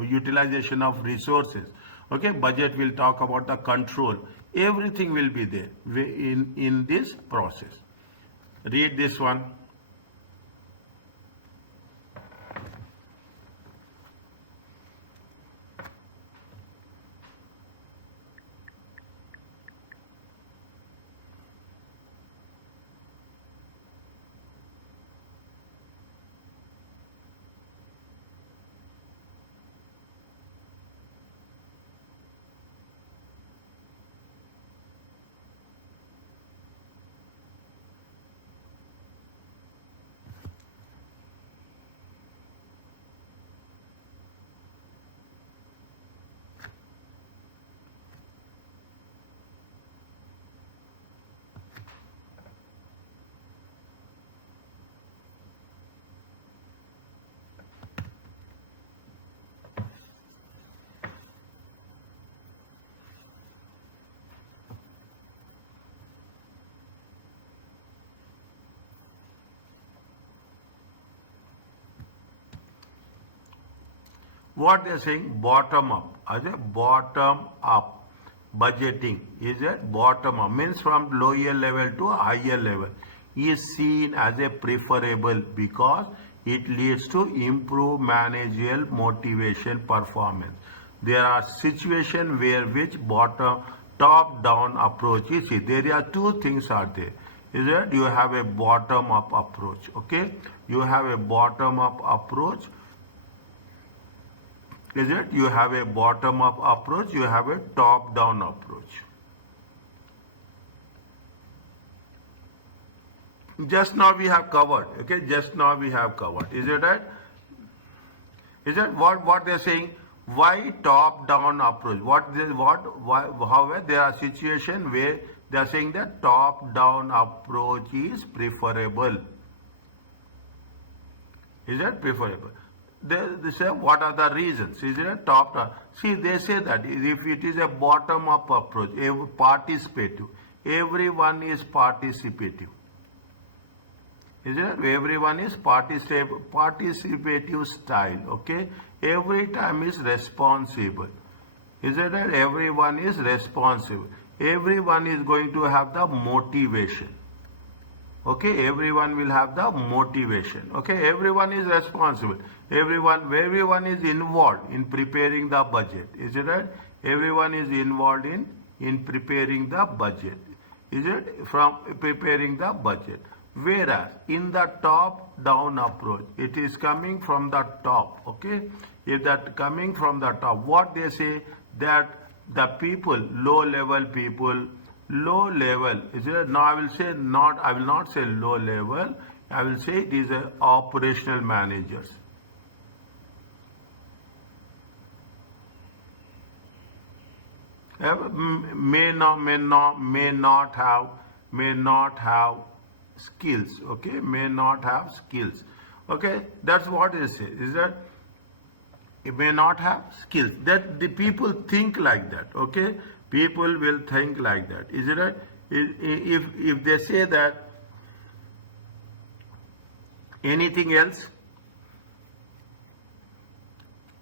utilization of resources. Okay? Budget will talk about the control. Everything will be there in this process. Read this one. What they are saying, bottom up. As a bottom up budgeting is a bottom up, means from lower level to higher level, is seen as a preferable because it leads to improved managerial motivation performance. There are situations where which top-down approach. You see, there are two things are there. Is that you have a bottom-up approach, okay? You have a bottom-up approach. Is it? You have a bottom-up approach, you have a top-down approach. Just now we have covered, okay? Just now we have covered. Is it right? Is that what they're saying? Why top-down approach? However, there are situations where they are saying that top-down approach is preferable. Is that preferable? They say what are the reasons? Is it a top-down? See, they say that if it is a bottom-up approach, participative, everyone is participative. Is it? Everyone is participative style, okay? Every time is responsible. Is it that everyone is responsible? Everyone is going to have the motivation. Okay, everyone will have the motivation. Okay, everyone is responsible. Everyone is involved in preparing the budget. Is it right? Everyone is involved in preparing the budget. Is it? From preparing the budget. Whereas in the top-down approach, it is coming from the top, okay? If that coming from the top, what they say that the people, low-level people, low level, is it? Now I will not say low level, I will say it is a operational managers. May not have skills, okay? May not have skills, okay? That's what it says. Is that it may not have skills? That the people think like that, okay? People will think like that. Is it right? If they say that anything else,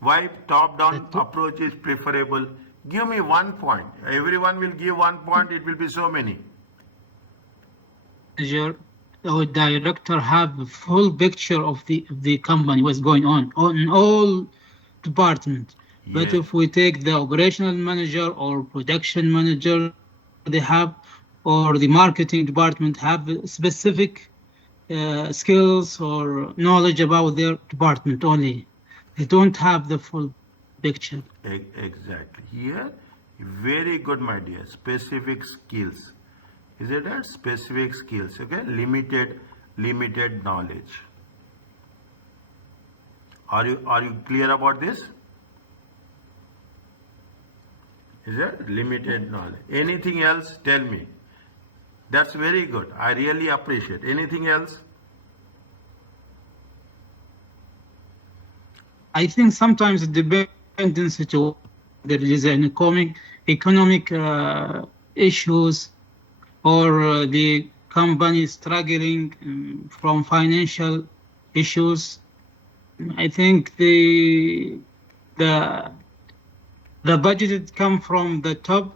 why top-down approach is preferable? Give me 1 point. Everyone will give 1 point. It will be so many. Our director have a full picture of the company, what's going on all departments. Yes. But if we take the operational manager or production manager, they have, or the marketing department have specific skills or knowledge about their department only. They don't have the full picture. Exactly. Here, very good, my dear. Specific skills. Is it a specific skills? Okay, limited knowledge. Are you clear about this? Is it limited knowledge? Anything else? Tell me. That's very good. I really appreciate. Anything else? I think sometimes it depends on the situation. There is an economic issues, or the company struggling from financial issues. I think the budget come from the top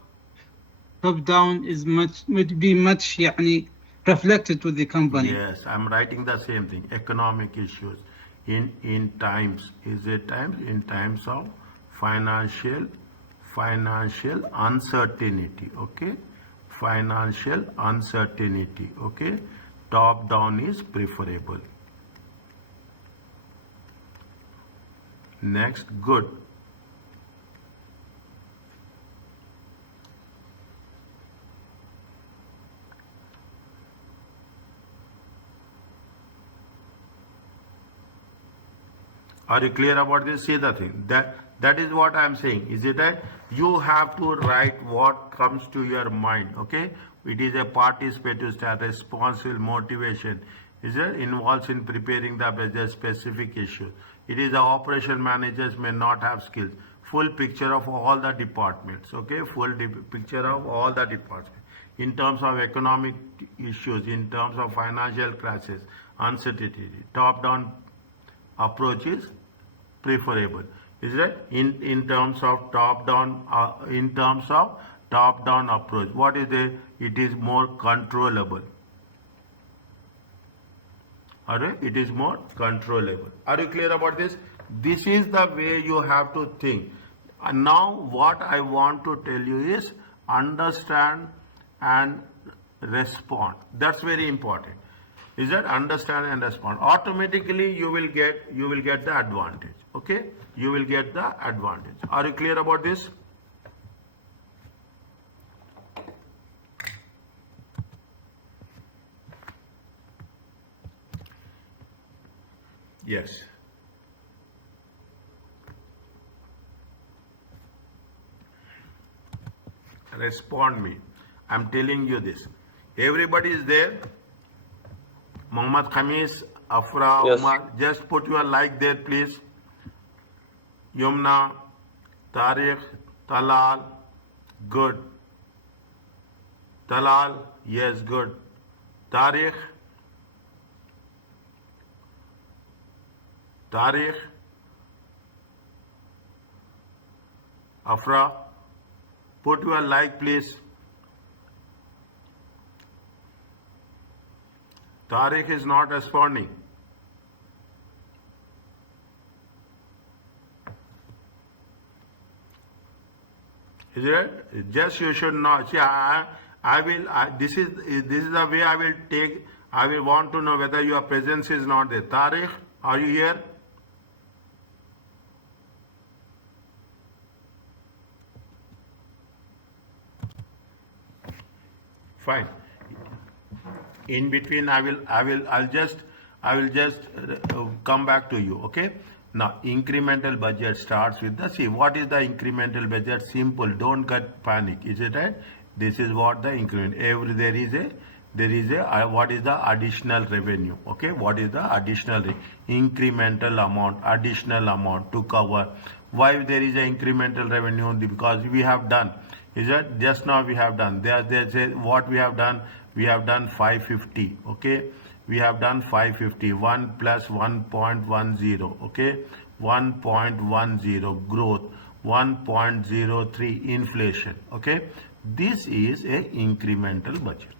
down is would be much reflected to the company. Yes, I'm writing the same thing. Economic issues in times, is it times? In times of financial uncertainty, okay? Financial uncertainty, okay? Top down is preferable. Next, good. Are you clear about this? See the thing. That is what I am saying. Is it right? You have to write what comes to your mind. Okay? It is a participative style, responsible motivation. Is it involves in preparing the budget specific issue. It is the operation managers may not have skills. Full picture of all the departments. Okay? Full picture of all the departments. In terms of economic issues, in terms of financial crisis, uncertainty, top-down approach is preferable. Is it? In terms of top-down approach, what is it? It is more controllable. Alright, it is more controllable. Are you clear about this? This is the way you have to think. And now what I want to tell you is, understand and respond. That's very important. Is that understand and respond? Automatically you will get the advantage. Okay, you will get the advantage. Are you clear about this? Yes. Respond me. I'm telling you this. Everybody is there. Muhammad Khamis, Afra, Yes. Umar, just put your like there, please. Yumna, Tariq, Talal, good. Talal, yes, good. Tariq, Afra, put your like, please. Tariq is not responding. Is it? Just you should not. See, this is the way I will take. I will want to know whether your presence is not there. Tariq, are you here? Fine. In between, I'll just come back to you. Okay. Now, incremental budget starts with the, see, what is the incremental budget? Simple. Don't get panic. Is it right? This is what the increment. There is a what is the additional revenue? Okay. What is the additional incremental amount? Additional amount to cover. Why there is an incremental revenue? Because we have done. Is that just now we have done? There's what we have done. We have done 550. Okay. We have done 550. 1 plus 1.10. Okay. 1.10 growth. 1.03 inflation. Okay. This is a incremental budget.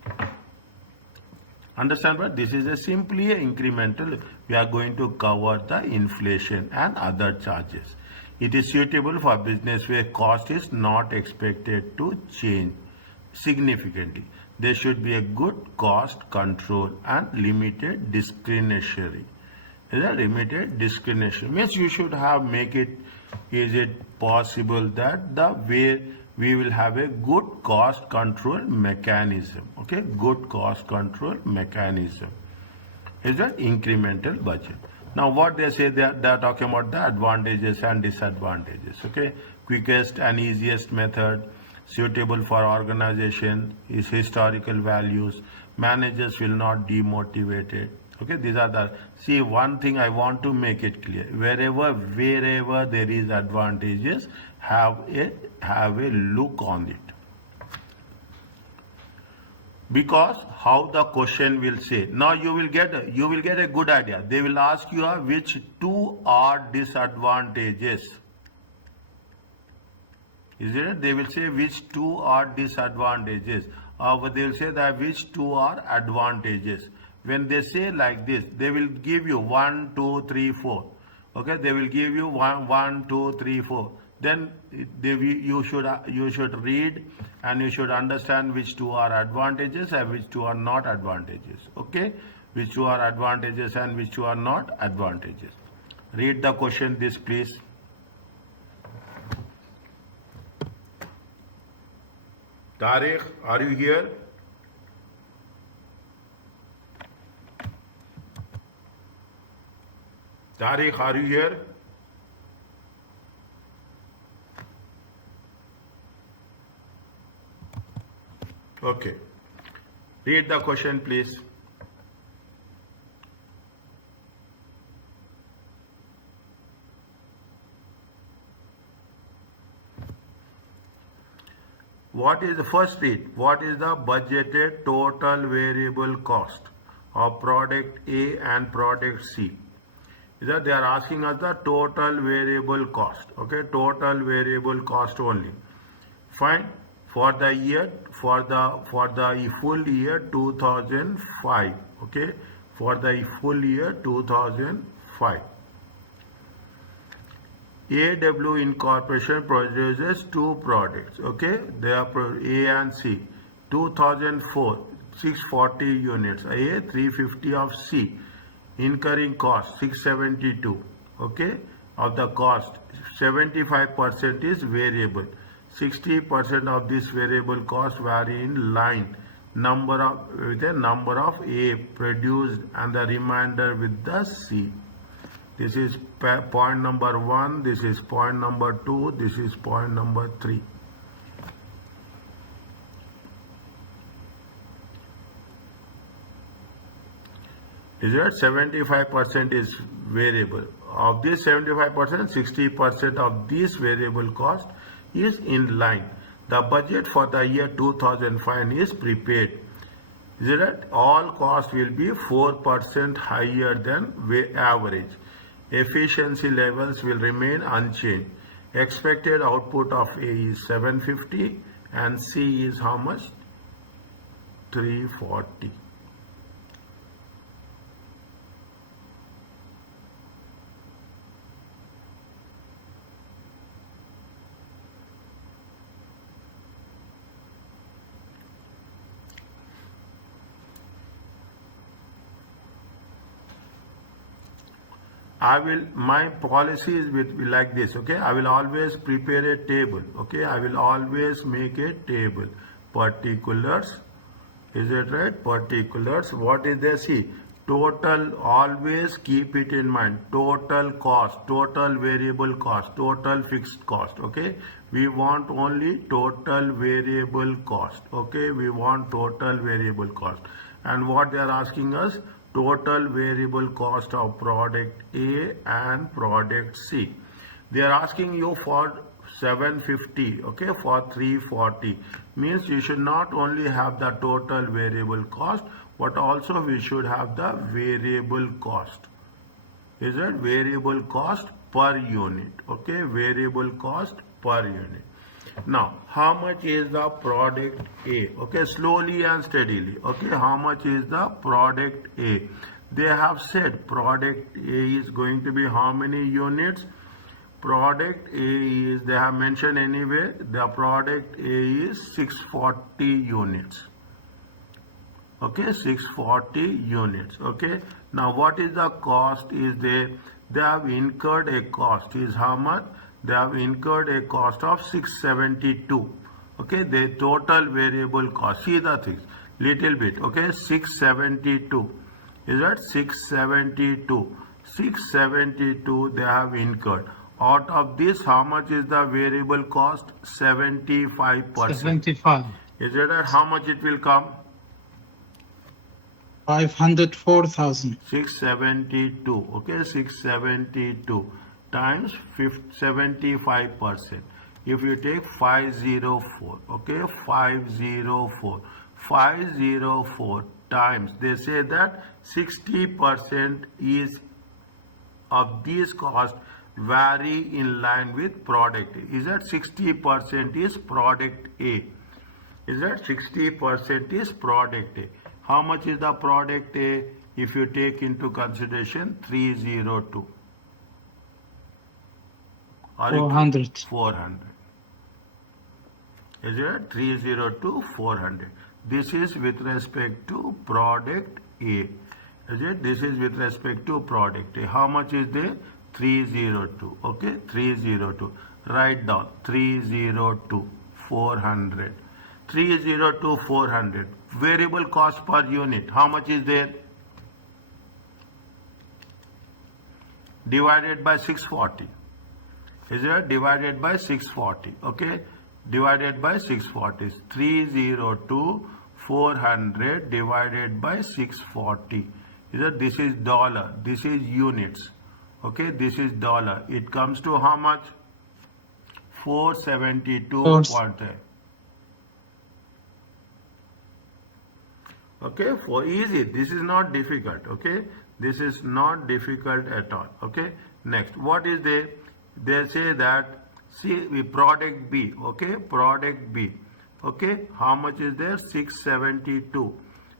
Understand, but this is simply a incremental. We are going to cover the inflation and other charges. It is suitable for business where cost is not expected to change significantly. There should be a good cost control and limited discretionary. Is that limited discretionary? Means you should have make it. Is it possible that the way we will have a good cost control mechanism? Okay, good cost control mechanism. Is that incremental budget? Now what they say, they are talking about the advantages and disadvantages. Okay, quickest and easiest method, suitable for organization, is historical values, managers will not demotivate it. Okay, these are the, see, one thing I want to make it clear, wherever there is advantages, have a look on it. Because how the question will say, now you will get a good idea. They will ask you which two are disadvantages. Is it? They will say which two are disadvantages, or they will say that which two are advantages. When they say like this, they will give you 1, 2, 3, 4. Okay, they will give you 1, 2, 3, 4. Then you should read and you should understand which two are advantages and which two are not advantages. Okay, which two are advantages and which two are not advantages. Read the question, this please. Tariq, are you here? Tariq, are you here? Okay. Read the question, please. What is the first read? What is the budgeted total variable cost of product A and product C? Is that they are asking us the total variable cost. Okay, total variable cost only. Fine. For the year, for the full year 2005. Okay, for the full year 2005. AW Incorporation produces two products, okay? They are A and C. 2004, 640 units, A, 350 of C. Incurring cost, 672, okay? Of the cost, 75% is variable. 60% of this variable cost vary in line with the number of A produced and the remainder with the C. This is point number 1, this is point number 2, this is point number 3. Is that 75% is variable. Of this 75%, 60% of this variable cost is in line. The budget for the year 2005 is prepared. Is that all cost will be 4% higher than average. Efficiency levels will remain unchanged. Expected output of A is 750 and C is how much? 340. My policy is like this, okay? I will always prepare a table, okay? I will always make a table. Particulars, is it right? Particulars, what is there? See, total, always keep it in mind. Total cost, total variable cost, total fixed cost, okay? We want only total variable cost, okay? We want total variable cost. And what they are asking us? Total variable cost of product A and product C. They are asking you for 750, okay, for 340. Means you should not only have the total variable cost, but also we should have the variable cost. Is it variable cost per unit, okay, variable cost per unit. Now, how much is the product A? Okay, slowly and steadily. Okay, how much is the product A? They have said product A is going to be how many units? Product A is, they have mentioned anyway, the product A is 640 units. Okay, 640 units. Okay, now what is the cost? Is they have incurred a cost. Is how much? They have incurred a cost of 672. Okay, the total variable cost. See the things little bit. Okay, 672. Is that 672? 672 they have incurred. Out of this, how much is the variable cost? 75%. 75. Is it at how much it will come? 504,000. 672. Okay, 672 times 75%. If you take 504, okay, 504 times, they say that 60% is of these costs vary in line with product A. Is that 60% is product A? Is that 60% is product A? How much is the product A if you take into consideration 302? 400. 400. Is it 302 400? This is with respect to product A. Is it? This is with respect to product A. How much is there? 302. Okay, 302. Write down 302 400. 302 400. Variable cost per unit. How much is there? Divided by 640. Is it? Divided by 640. Okay, divided by 640. 302 400 divided by 640. Is it? This is dollar. This is units. Okay, this is dollar. It comes to how much? 472. Okay, for easy. This is not difficult. Okay, this is not difficult at all. Okay, next, what is there? They say that, see, product B. Okay, product B. Okay, how much is there? 672.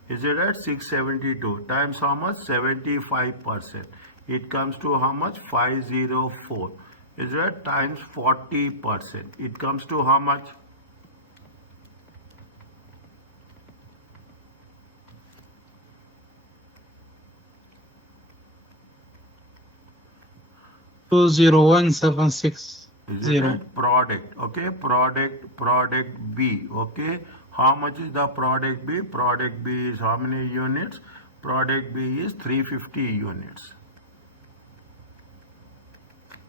Is it at 672 times how much? 75%. It comes to how much? 504. is that times 40%. It comes to how much? Two zero one seven six Is it zero. right? Product, okay, product B, okay. How much is the product B? Product B is how many units? Product B is 350 units.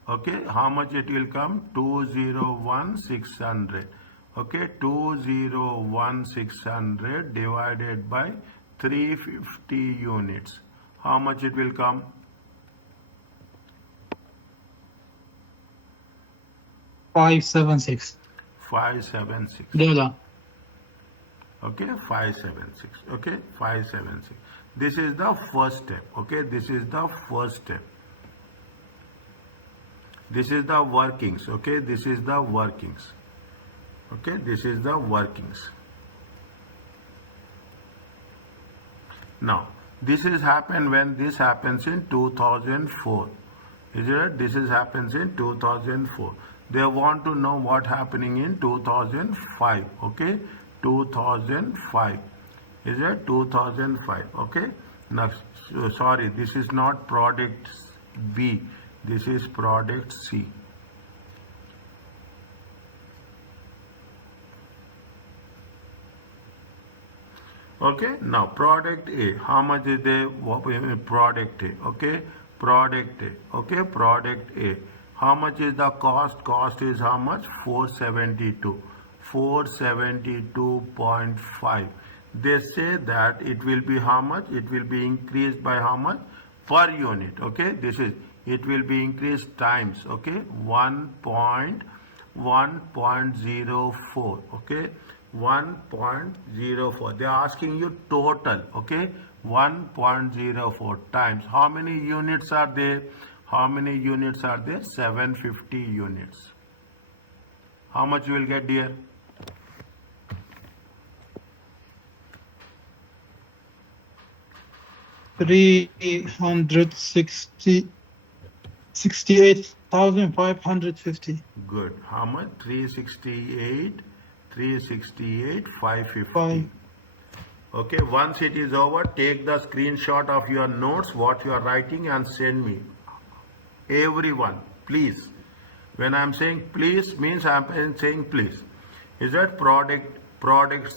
Okay, how much it will come? 201,600. Okay, 201,600 divided by 350 units. How much it will come? 576 576. dollar. Okay, 576. Okay, 576. This is the first step. Okay, this is the first step. This is the workings. Okay, this is the workings. Okay, this is the workings. Now, this is happen when this happens in 2004. Is it? This is happens in 2004. They want to know what happening in 2005. Okay, 2005. Is it 2005? Okay. Now, sorry, this is not product B. This is product C. Okay, now product A, how much is the product A? Okay, product A. Okay, product A. How much is the cost? Cost is how much? 472. 472.5. They say that it will be how much? It will be increased by how much? Per unit. Okay, this is, it will be increased times. Okay, 1.04. Okay, 1.04. They are asking you total. Okay, 1.04 times. How many units are there? How many units are there? 750 units. How much you will get here? $368,550. Good. How much? 368, 550. Okay, once it is over, take the screenshot of your notes, what you are writing, and send me. Everyone, please. When I am saying please, means I am saying please. Is that product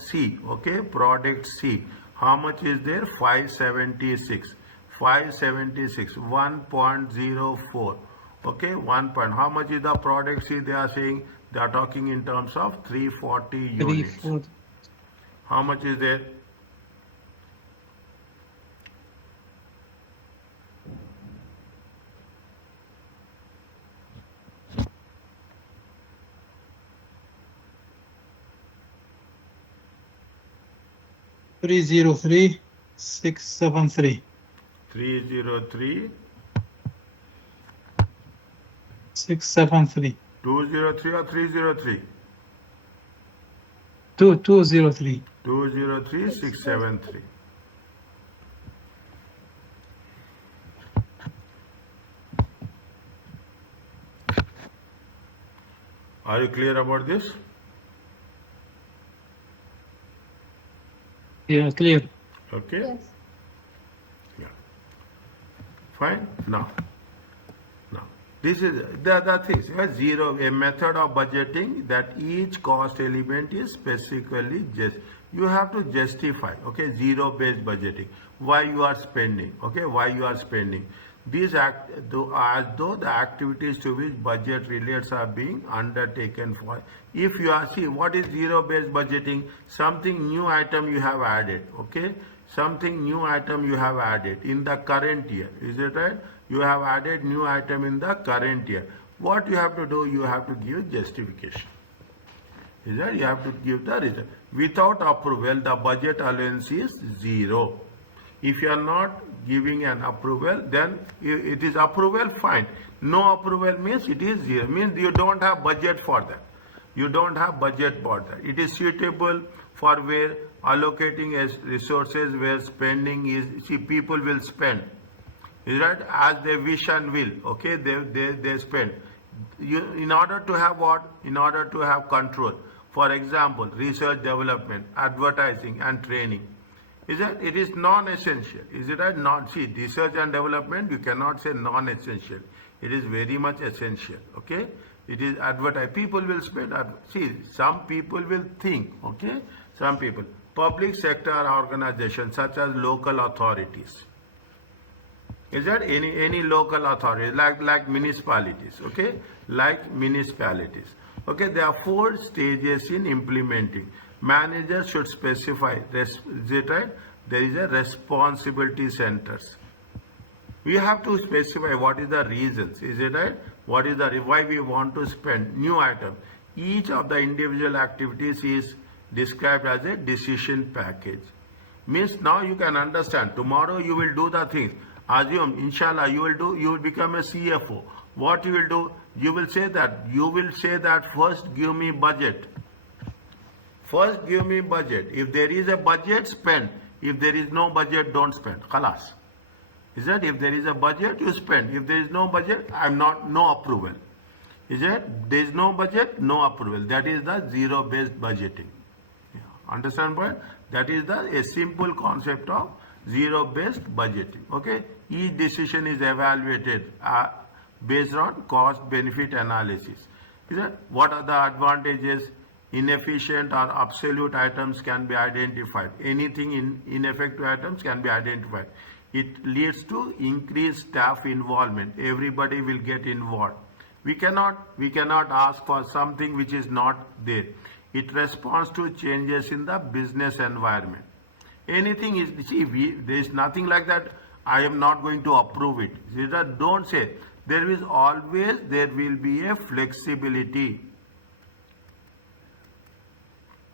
C? Okay, product C. How much is there? 576. 576. 1.04. Okay, 1 point. How much is the product C? They are saying, they are talking in terms of 340 units. 340. How much is there? $303,673. 303. 673. 203 or 303? 203. 203 673. Are you clear about this? Yeah, clear. Okay. Yes. Yeah. Fine. Now, this is the things. Zero, a method of budgeting that each cost element is specifically just. You have to justify. Okay, zero-based budgeting. Why you are spending? Okay, why you are spending? These as though the activities to which budget relates are being undertaken for. If you are, see, what is zero-based budgeting? Something new item you have added. Okay, something new item you have added in the current year. Is it right? You have added new item in the current year. What you have to do? You have to give justification. Is that you have to give the reason. Without approval, the budget allowance is zero. If you are not giving an approval, then it is approval, fine. No approval means it is zero. Means you don't have budget for that. You don't have budget for that. It is suitable for where allocating as resources, where spending is. See, people will spend. Is that as they wish and will. Okay, they spend. in order to have what? In order to have control. For example, research development, advertising and training. Is that it is non-essential? Is it right? Not see research and development. You cannot say non-essential. It is very much essential. Okay. It is advertise. People will spend. See, some people will think. Okay. Some people. Public sector organizations such as local authorities. Is there any local authority like municipalities? Okay, like municipalities. Okay, there are 4 stages in implementing. Manager should specify. Is it right? There is a responsibility centers. We have to specify what is the reasons. Is it right? What is the why we want to spend new item. Each of the individual activities is described as a decision package. Means now you can understand. Tomorrow you will do the things. Assume, inshallah, you will become a CFO. What you will do? You will say that first give me budget. First give me budget. If there is a budget, spend. If there is no budget, don't spend. Khalas. Is that if there is a budget, you spend. If there is no budget, no approval. Is it? There is no budget, no approval. That is the zero-based budgeting. Yeah. Understand point? That is a simple concept of zero-based budgeting. Okay. Each decision is evaluated based on cost-benefit analysis. Is that what are the advantages? Inefficient or absolute items can be identified. Anything in ineffective items can be identified. It leads to increased staff involvement. Everybody will get involved. We cannot ask for something which is not there. It responds to changes in the business environment. Anything is, there is nothing like that. I am not going to approve it. Don't say. There will be a flexibility.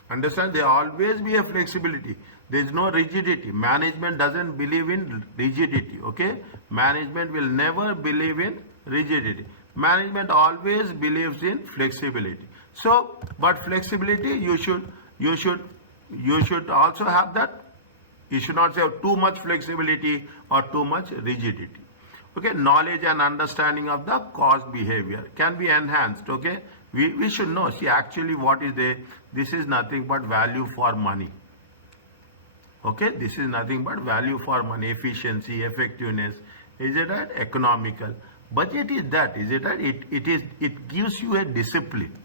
Understand? There always be a flexibility. There is no rigidity. Management doesn't believe in rigidity. Okay? Management will never believe in rigidity. Management always believes in flexibility. So, but flexibility, you should also have that. You should not have too much flexibility or too much rigidity. Okay, knowledge and understanding of the cost behavior can be enhanced. Okay, we should know. See, actually, what is there? This is nothing but value for money. Okay, this is nothing but value for money, efficiency, effectiveness. Is it right? Economical. Budget is that. Is it right? It gives you a discipline.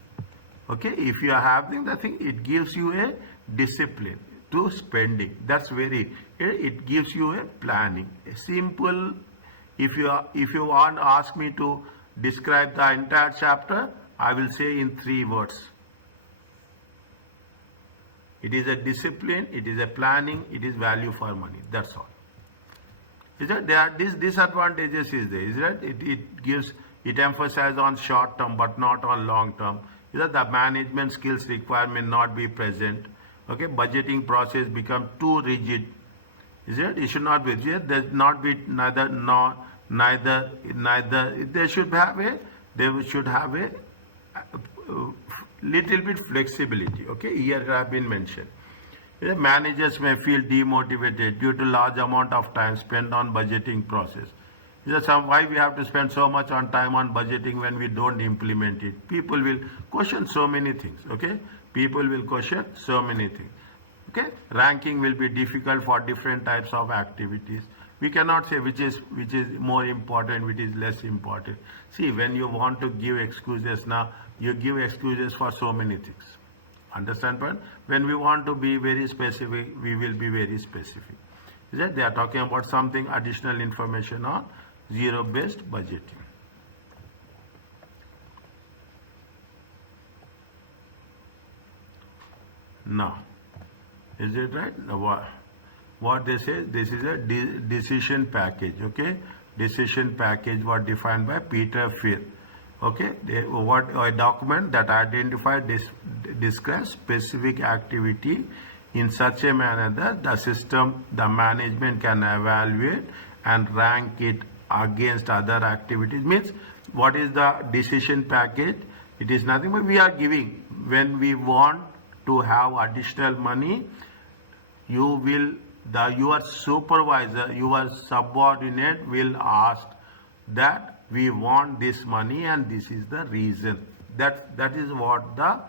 Okay, if you are having the thing, it gives you a discipline to spending. That's it gives you a planning. A simple, if you want to ask me to describe the entire chapter, I will say in 3 words. It is a discipline, it is a planning, it is value for money. That's all. Is that there are these disadvantages is there? Is that it emphasizes on short term but not on long term. Is that the management skills required may not be present. Okay, budgeting process become too rigid. Is it? It should not be. There should not be neither. They should have a little bit flexibility. Okay, here have been mentioned. The managers may feel demotivated due to large amount of time spent on budgeting process. Is that why we have to spend so much on time on budgeting when we don't implement it? People will question so many things. Okay, people will question so many things. Okay, ranking will be difficult for different types of activities. We cannot say which is more important, which is less important. See, when you want to give excuses now, you give excuses for so many things. Understand point? When we want to be very specific, we will be very specific. Is that they are talking about something additional information on zero-based budgeting. Now, is it right? Now, what they say, this is a decision package. Okay, decision package was defined by Peter Fear. Okay, a document that describes specific activity in such a manner that the management can evaluate and rank it against other activities. Means, what is the decision package? It is nothing but we are giving. When we want to have additional money, your supervisor, your subordinate will ask that we want this money and this is the reason. That is what the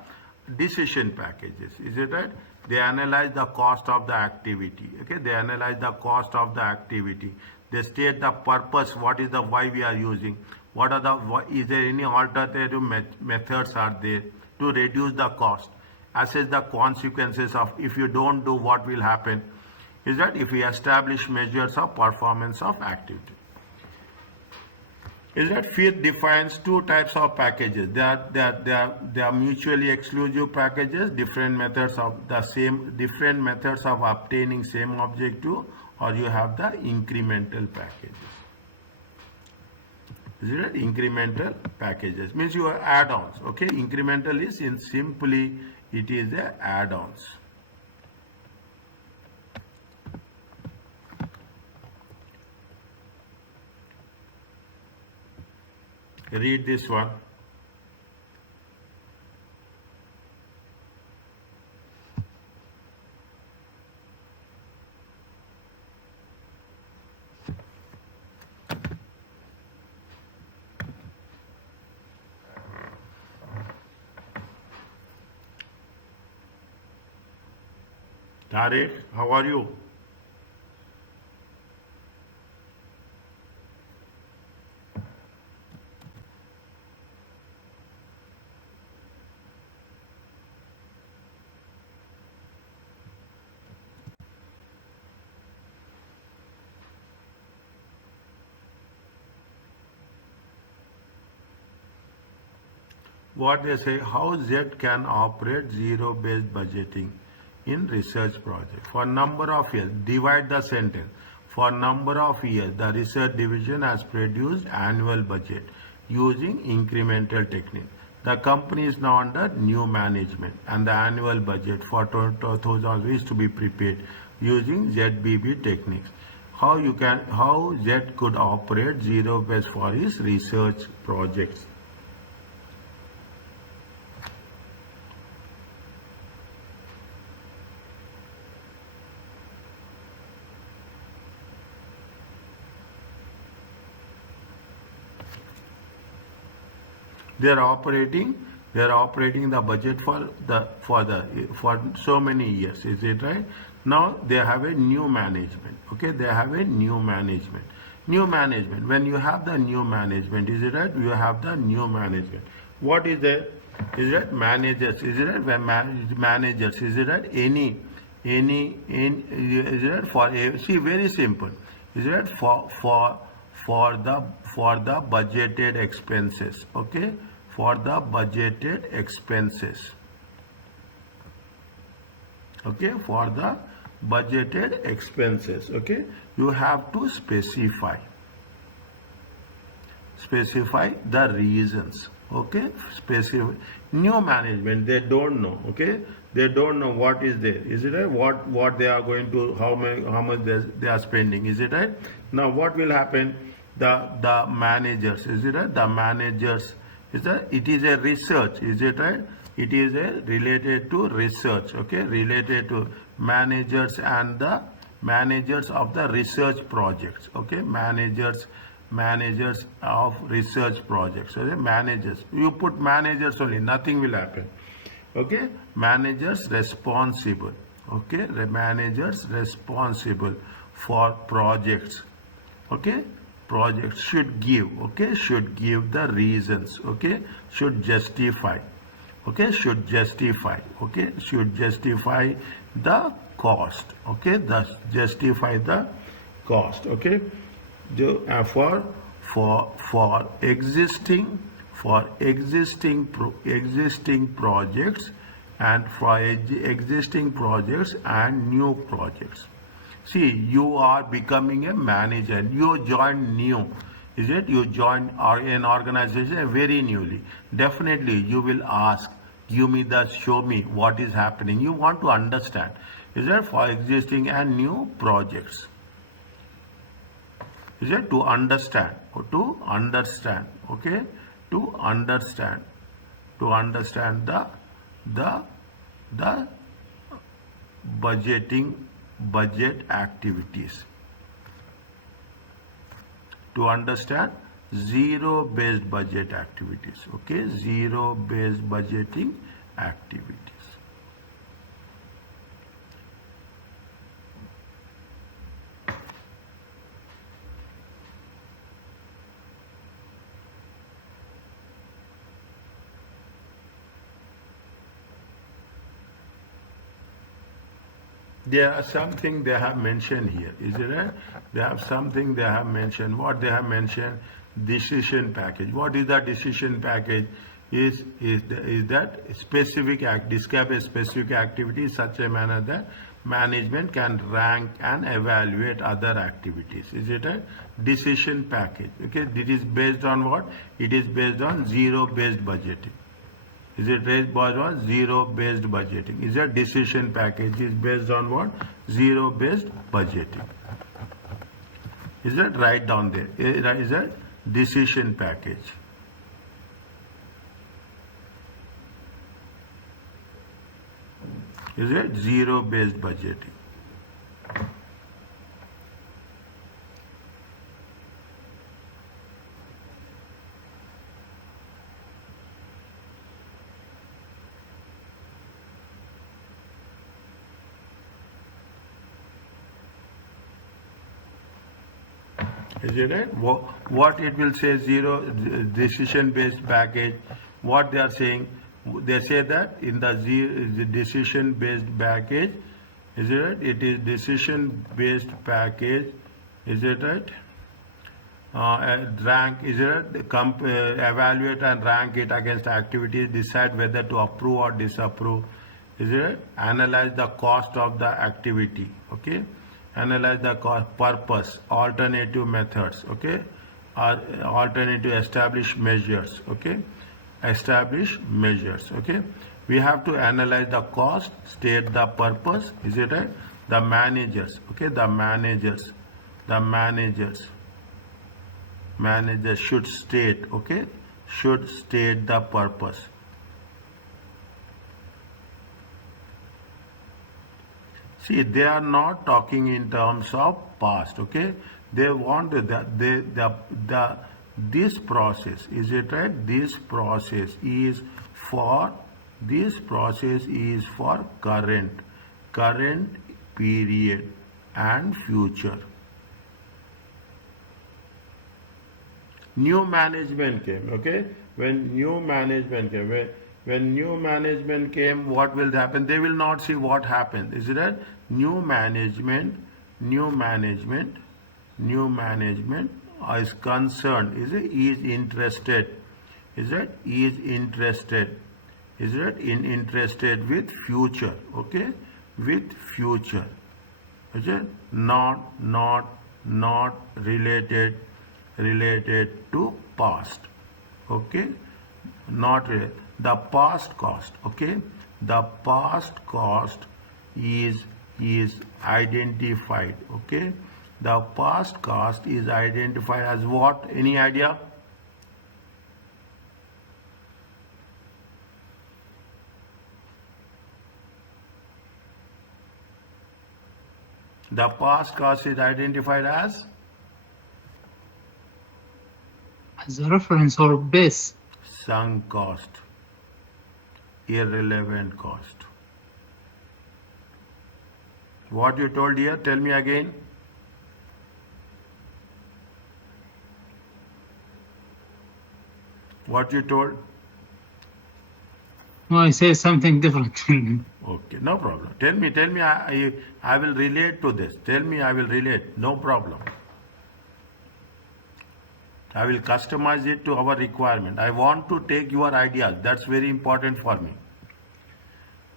decision package is it right? They analyze the cost of the activity. Okay, they analyze the cost of the activity. They state the purpose, what is the why we are using, what are the is there any alternative methods are there to reduce the cost, assess the consequences of if you don't do what will happen, is that if we establish measures of performance of activity. Is that fifth defines two types of packages. They are mutually exclusive packages, different methods of obtaining same objective, or you have the incremental packages. Is it incremental packages? Means you are add-ons. Okay, incremental is simply it is a add-ons. Read this one. Tariq, how are you? What they say, how Z can operate zero-based budgeting in research project. For number of years, divide the sentence. For number of years, the research division has produced annual budget using incremental technique. The company is now under new management and the annual budget for 2000 is to be prepared using ZBB techniques. How Z could operate zero-based for his research projects. They are operating the budget for so many years. Is it right? Now they have a new management. Okay, they have a new management. New management. When you have the new management, is it right? You have the new management. What is there? Is it managers? Is it right? When managers, is it right? Any is it right? For a, see, very simple. Is it right? For the budgeted expenses. Okay, for the budgeted expenses. Okay, for the budgeted expenses. Okay, you have to specify the reasons. Okay, specify. New management, they don't know. Okay, they don't know what is there. Is it right? What they are going to, how much they are spending. Is it right? Now what will happen? The managers, is it right? The managers, it is a research, is it right? It is a related to research. Okay, related to managers and the managers of the research projects. Okay, managers of research projects. Okay, managers, you put managers only, nothing will happen. Okay, managers responsible. Okay, managers responsible for projects. Okay, project should give. Okay, should give the reasons. Okay, should justify. Okay, should justify. Okay, should justify the cost. Okay, thus justify the cost. Okay, for existing projects and for existing projects and new projects. See, you are becoming a manager. You join new. Is it? You join an organization very newly. Definitely, you will ask, show me what is happening. You want to understand. Is it? For existing and new projects. Is it? To understand. To understand. Okay? To understand the budget activities. To understand zero based budget activities. Okay, zero based budgeting activities. There are something they have mentioned here, is it right? They have something they have mentioned. What they have mentioned, decision package. What is the decision package? Is that specific describe a specific activity in such a manner that management can rank and evaluate other activities. Is it a decision package? Okay, it is based on what? It is based on zero-based budgeting. Is it based on zero-based budgeting? Is a decision package is based on what? Zero-based budgeting. Is that right down there? Is a decision package. Is it zero-based budgeting? Is it right? What it will say zero decision based package, what they are saying, they say that in the decision based package, is it right? It is decision based package, is it right? Rank, is it right? Evaluate and rank it against activities, decide whether to approve or disapprove, is it right? Analyze the cost of the activity, okay? Analyze the cost, purpose, alternative methods, okay, or alternative establish measures, okay, establish measures, okay. We have to analyze the cost, state the purpose, is it right? The managers, okay, the managers should state, okay, should state the purpose. See, they are not talking in terms of past, okay? They want this process, is it right? This process is for current period and future. New management came, okay? When new management came, when new management came, what will happen? They will not see what happened. Is it that new management is concerned, is interested, is interested with future, okay? With future, is it not related to past, okay? Not related. The past cost, okay? The past cost is identified, okay? The past cost is identified as what? Any idea? The past cost is identified as a reference or base. Sunk cost, irrelevant cost. What you told here, tell me again. What you told? No, I say something different. Okay, no problem. Tell me, I will relate to this. Tell me, I will relate, no problem. I will customize it to our requirement. I want to take your ideas. That's very important for me.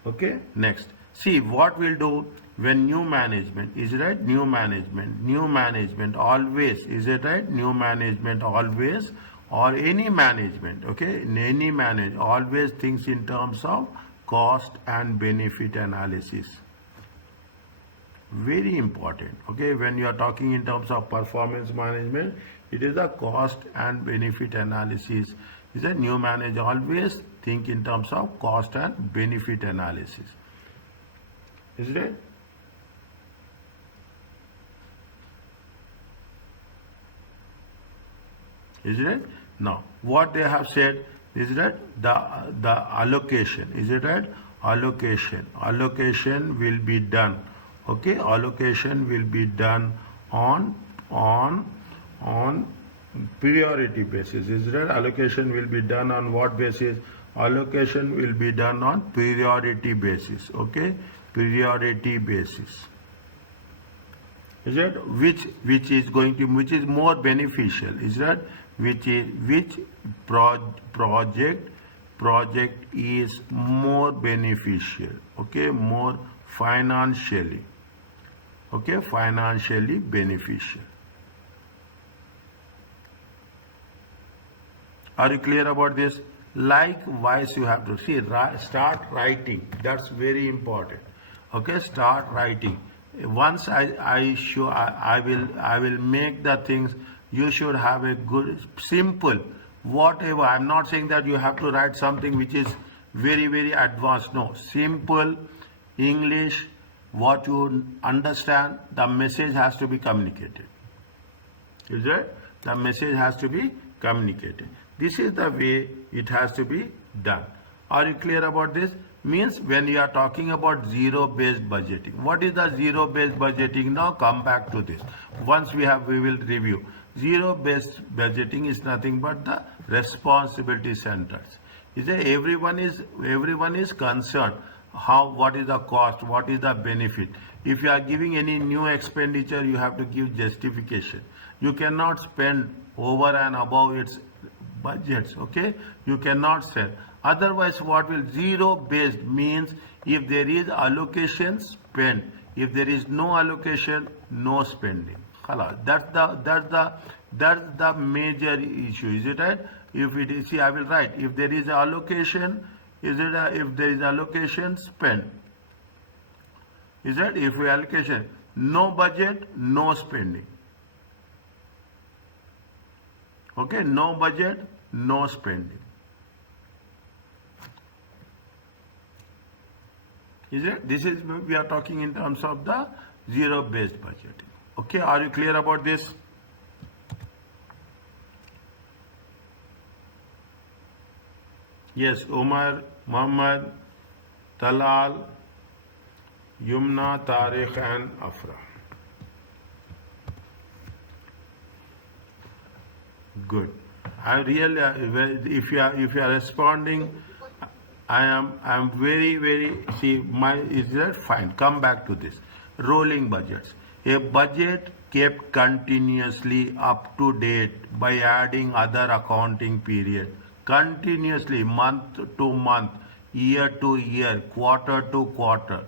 Okay, next. See what we'll do when new management, is it right? New management always, is it right? New management always, or any management, okay? Any management always thinks in terms of cost and benefit analysis. Very important, okay? When you are talking in terms of performance management, it is a cost and benefit analysis. Is a new manager always think in terms of cost and benefit analysis. Is it? Isn't it? Now, what they have said is that the allocation, is it right? Allocation will be done. Okay, allocation will be done on on on priority basis. Is that allocation will be done on what basis? Allocation will be done on priority basis. Okay, priority basis. Is that which is going to which is more beneficial? Is that which project is more beneficial? Okay, more financially. Okay, financially beneficial. Are you clear about this? Likewise, you have to see, start writing. That's very important. Okay, start writing. Once I will make the things. You should have a good, simple, whatever. I'm not saying that you have to write something which is very advanced. No, simple English, what you understand. The message has to be communicated. Is it? The message has to be communicated. This is the way it has to be done. Are you clear about this? Means when you are talking about zero-based budgeting. What is the zero-based budgeting? Now come back to this. Once we will review. Zero-based budgeting is nothing but the responsibility centers. Is that everyone is concerned what is the cost, what is the benefit. If you are giving any new expenditure, you have to give justification. You cannot spend over and above its budgets. Okay, you cannot sell. Otherwise, what will zero based means? If there is allocation, spend. If there is no allocation, no spending. That's the major issue. Is it right? If it is, see, I will write. If there is allocation, if there is allocation, spend. Is that if we allocation, no budget, no spending. Okay, no budget, no spending. Is it? This is, we are talking in terms of the zero-based budgeting. Okay, are you clear about this? Yes, Omar, Muhammad, Talal, Yumna, Tariq and Afra. Good. I really, if you are responding, I am very, see, is that fine? Come back to this. Rolling budgets. A budget kept continuously up to date by adding other accounting period. Continuously, month to month, year to year, quarter to quarter.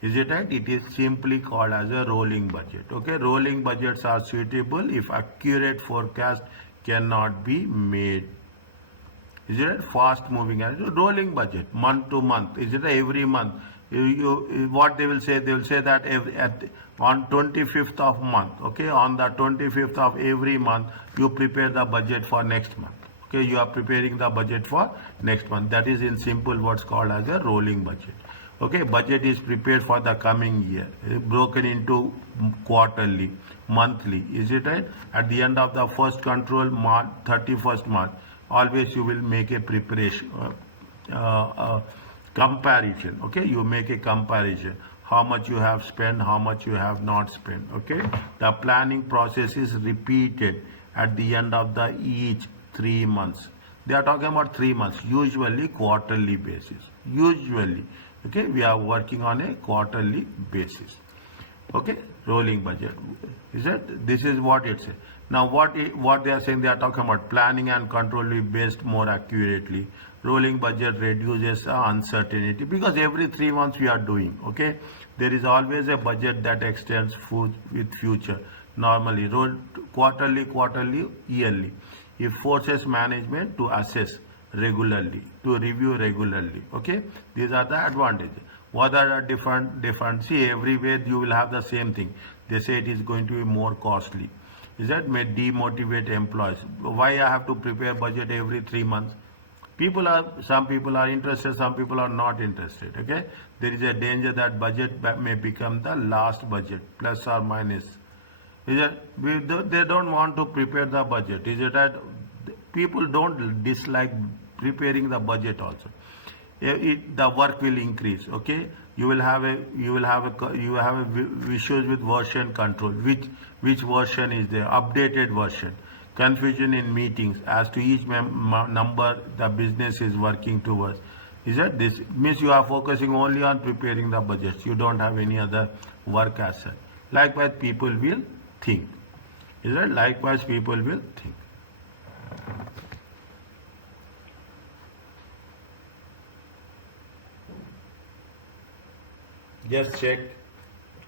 Is it right? It is simply called as a rolling budget. Okay, rolling budgets are suitable if accurate forecast cannot be made. Is it right? Fast moving as rolling budget, month to month. Is it every month? What they will say? They will say that on 25th of month. Okay, on the 25th of every month, you prepare the budget for next month. Okay, you are preparing the budget for next month. That is in simple what's called as a rolling budget. Okay, budget is prepared for the coming year, broken into quarterly, monthly. Is it right? At the end of the first control month, 31st month, always you will make a preparation, comparison. Okay, you make a comparison. How much you have spent, how much you have not spent. Okay, the planning process is repeated at the end of the each 3 months. They are talking about 3 months, usually quarterly basis. Usually, okay, we are working on a quarterly basis. Okay, rolling budget. Is that? This is what it says. Now, what they are saying, they are talking about planning and control will be based more accurately. Rolling budget reduces uncertainty because every 3 months we are doing. Okay, there is always a budget that extends with future. Normally, quarterly, yearly. It forces management to assess regularly, to review regularly. Okay, these are the advantages. What are different? See, everywhere you will have the same thing. They say it is going to be more costly. Is that may demotivate employees? Why I have to prepare budget every 3 months? Some people are interested, some people are not interested. Okay, there is a danger that budget may become the last budget, plus or minus. Is that they don't want to prepare the budget? Is it that People don't dislike preparing the budget also. The work will increase. Okay, you will have issues with version control. Which version is there? Updated version. Confusion in meetings as to each number the business is working towards. Is that this means you are focusing only on preparing the budgets? You don't have any other work as such. Likewise, people will think. Is that likewise people will think. Just check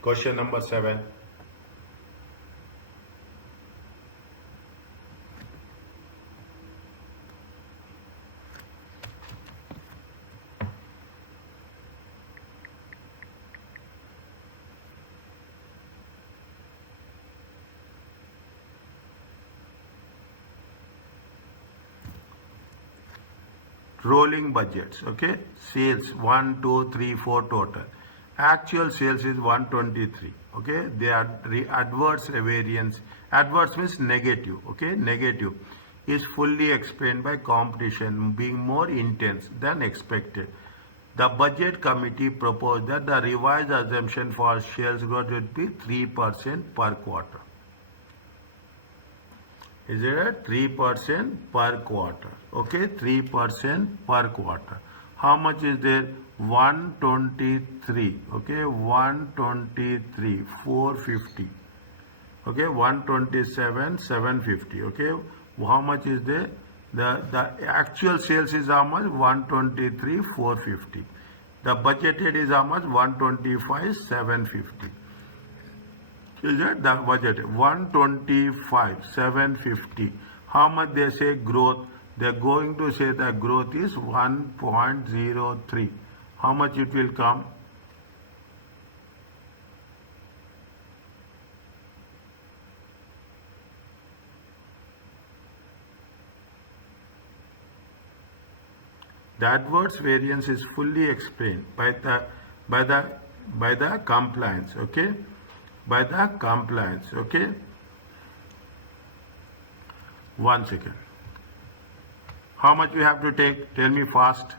question number 7. Rolling budgets. Okay, sales 1, 2, 3, 4 total. Actual sales is 123. Okay, they are adverse variance. Adverse means negative. Okay, negative is fully explained by competition being more intense than expected. The budget committee proposed that the revised assumption for sales growth would be 3% per quarter. Is it at 3% per quarter? Okay, 3% per quarter. How much is there? 123. Okay, 123, 450. Okay, 127, 750. Okay, how much is there? The actual sales is how much? 123, 450. The budgeted is how much? 125, 750. Is that the budget? 125, 750. How much they say growth? They are going to say the growth is 1.03. How much it will come? The adverse variance is fully explained by the compliance. Okay, by the compliance. Okay, one second. How much we have to take? Tell me fast.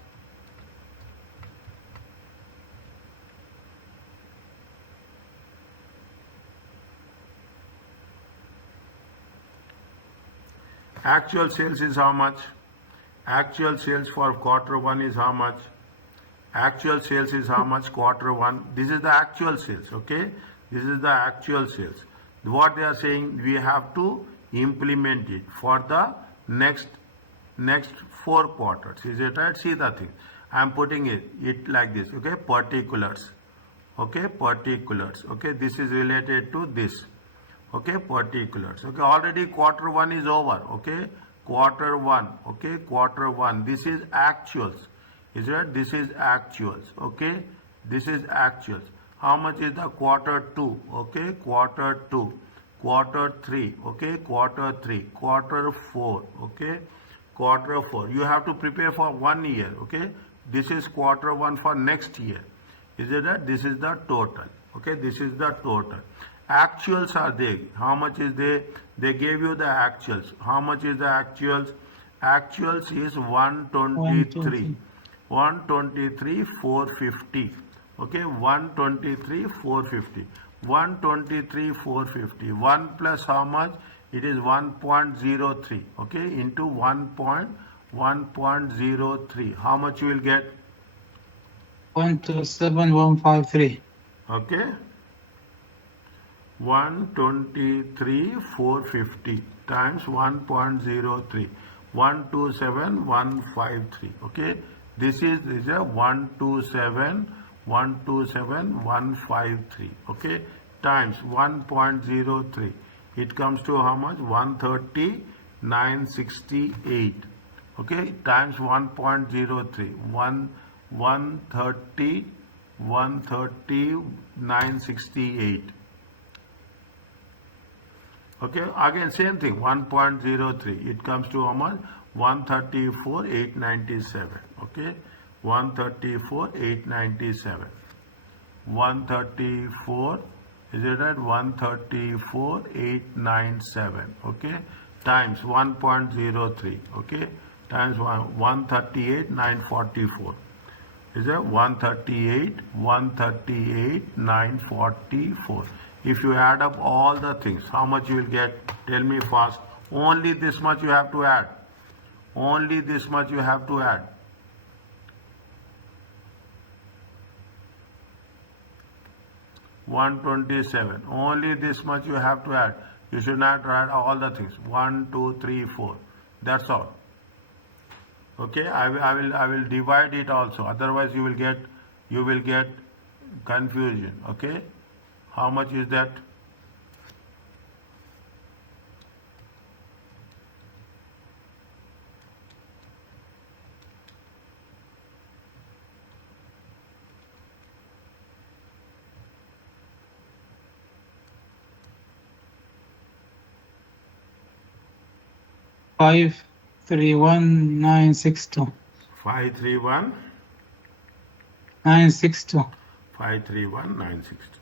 Actual sales is how much? Actual sales for quarter 1 is how much? Actual sales is how much? Quarter 1. This is the actual sales. Okay, this is the actual sales. What they are saying, we have to implement it for the next 4 quarters. Is it right? See the thing. I am putting it like this. Okay, particulars. Okay, particulars. Okay, this is related to this. Okay, particulars. Okay, already quarter 1 is over. Okay, quarter 1. Okay, quarter 1. This is actuals. Is it? This is actuals. Okay, this is actuals. How much is the quarter 2? Okay, quarter 2. Quarter 3. Okay, quarter 3. Quarter 4. Okay, quarter 4. You have to prepare for 1 year. Okay, this is quarter 1 for next year. Is it that? This is the total. Okay, this is the total. Actuals are there. How much is there? They gave you the actuals. How much is the actuals? Actuals is 123. 123, 450. Okay, 123, 450. 123, 450. 1 plus how much? It is 1.03. Okay, into 1.03. How much you will get? 127,153. Okay. 123, 450 times 1.03. 127,153. Okay, this is a 127,153. Okay, times 1.03. It comes to how much? 130,968. Okay, times 1.03. 130,968. Okay, again same thing, 1.03. It comes to how much? 134,897. Okay, 134,897. 134, is it at 134,897? Okay, times 1.03, okay, times 138,944. Is it 138,944? If you add up all the things, how much you will get? Tell me fast. Only this much you have to add. Only this much you have to add. $127. Only this much you have to add. You should not add all the things. 1, 2, 3, 4. That's all. Okay, I will divide it also. Otherwise you will get confusion. Okay, how much is that? Five, 31962. 531 962. 531 960.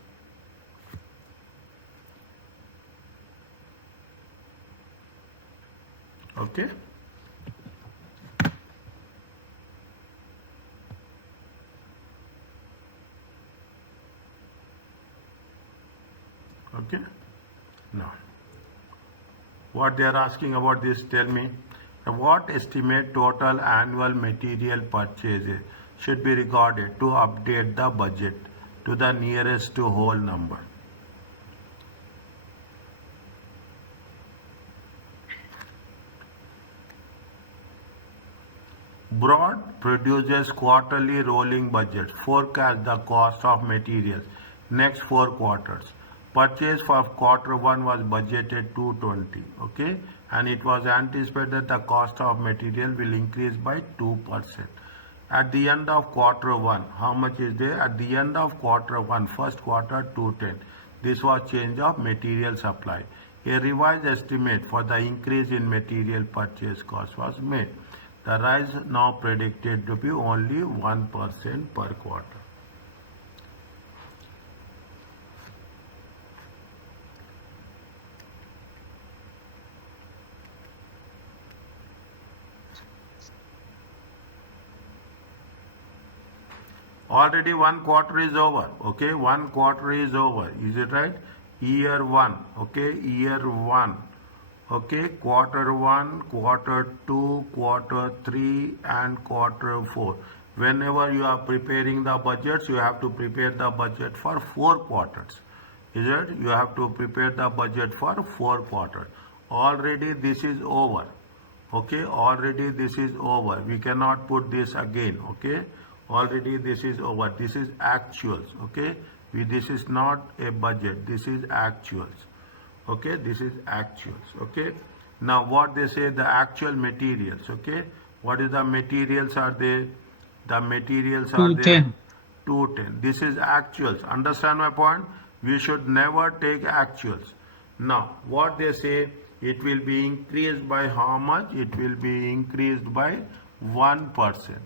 Okay. Okay. Now, what they are asking about this, tell me. What estimate total annual material purchases should be regarded to update the budget to the nearest to whole number? Broad produces quarterly rolling budgets, forecast the cost of materials next 4 quarters. Purchase for quarter 1 was budgeted 220, okay, and it was anticipated that the cost of material will increase by 2%. At the end of quarter 1, how much is there? At the end of quarter 1, first quarter, 210. This was change of material supply. A revised estimate for the increase in material purchase cost was made. The rise now predicted to be only 1% per quarter. Already 1 quarter is over, okay, 1 quarter is over, is it right? Year 1, okay, year 1, okay, quarter 1, quarter 2, quarter 3 and quarter 4. Whenever you are preparing the budgets, you have to prepare the budget for 4 quarters, is it? You have to prepare the budget for 4 quarters. Already this is over, okay, already this is over, we cannot put this again, okay, already this is over, this is actuals, okay, this is not a budget, this is actuals, okay, this is actuals, okay. Now what they say, the actual materials, okay, what is the materials are there? The materials are there 210. 210. This is actuals. Understand my point? We should never take actuals. Now, what they say, it will be increased by how much? It will be increased by 1%.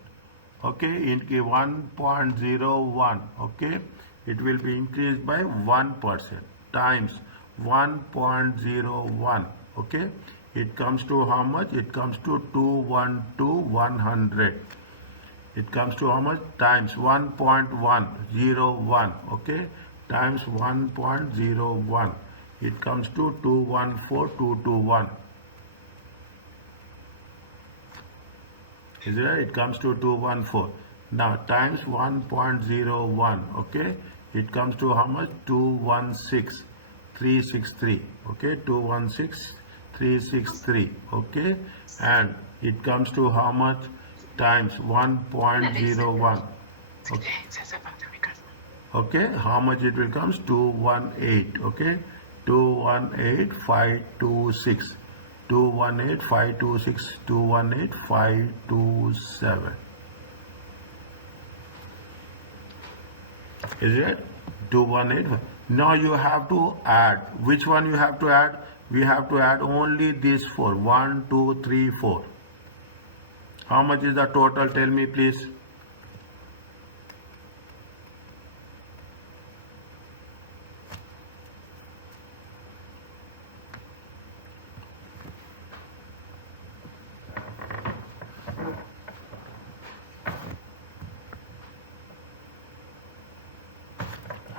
Okay, in 1.01. Okay, it will be increased by 1% times 1.01. Okay, it comes to how much? It comes to 212,100. It comes to how much? Times 1.101, okay, times 1.01. It comes to 214,221. Is it right? It comes to 214. Now times 1.01, okay, it comes to how much? 216,363, okay, 216,363, okay, and it comes to how much? Times 1.01. Okay. Okay, how much it will comes? 218, okay, 218,526, 218,526, 218,527. Is it? 218. Now you have to add. Which one you have to add? We have to add only these 4. 1, 2, 3, 4. How much is the total? Tell me please.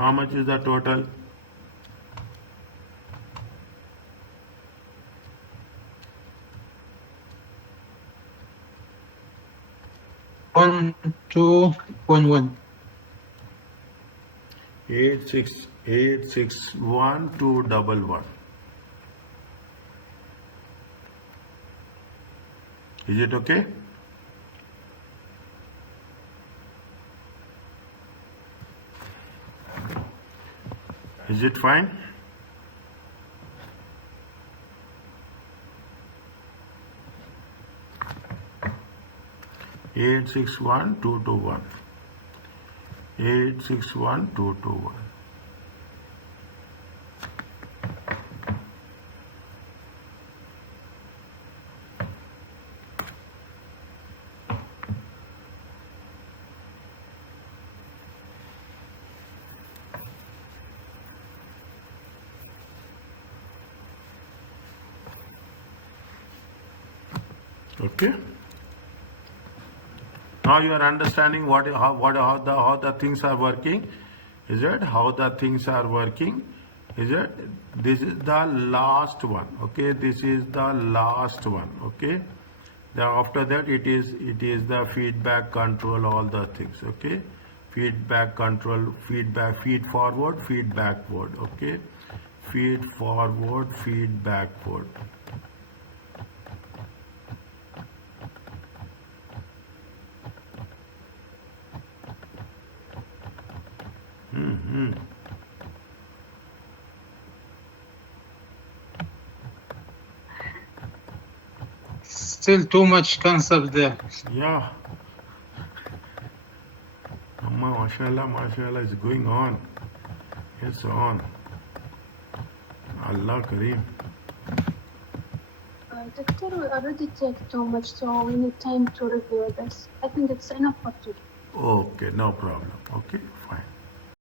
How much is the total? One, 2, 1, 1. 861,211. Is it okay? Is it fine? Eight six one two two one. 861,221. Okay. Now you are understanding how the things are working. Is it how the things are working? Is it? This is the last one. Okay. This is the last one. Okay. Then after that it is the feedback control, all the things. Okay. Feedback control, feedback, feed forward, feed backward. Okay. Feed forward, feed backward. Still too much concept there. Yeah. Amma, mashallah is going on. It's on. Allah Kareem. Doctor, we already take too much, so we need time to review this. I think it's enough for today. Okay, no problem. Okay, fine.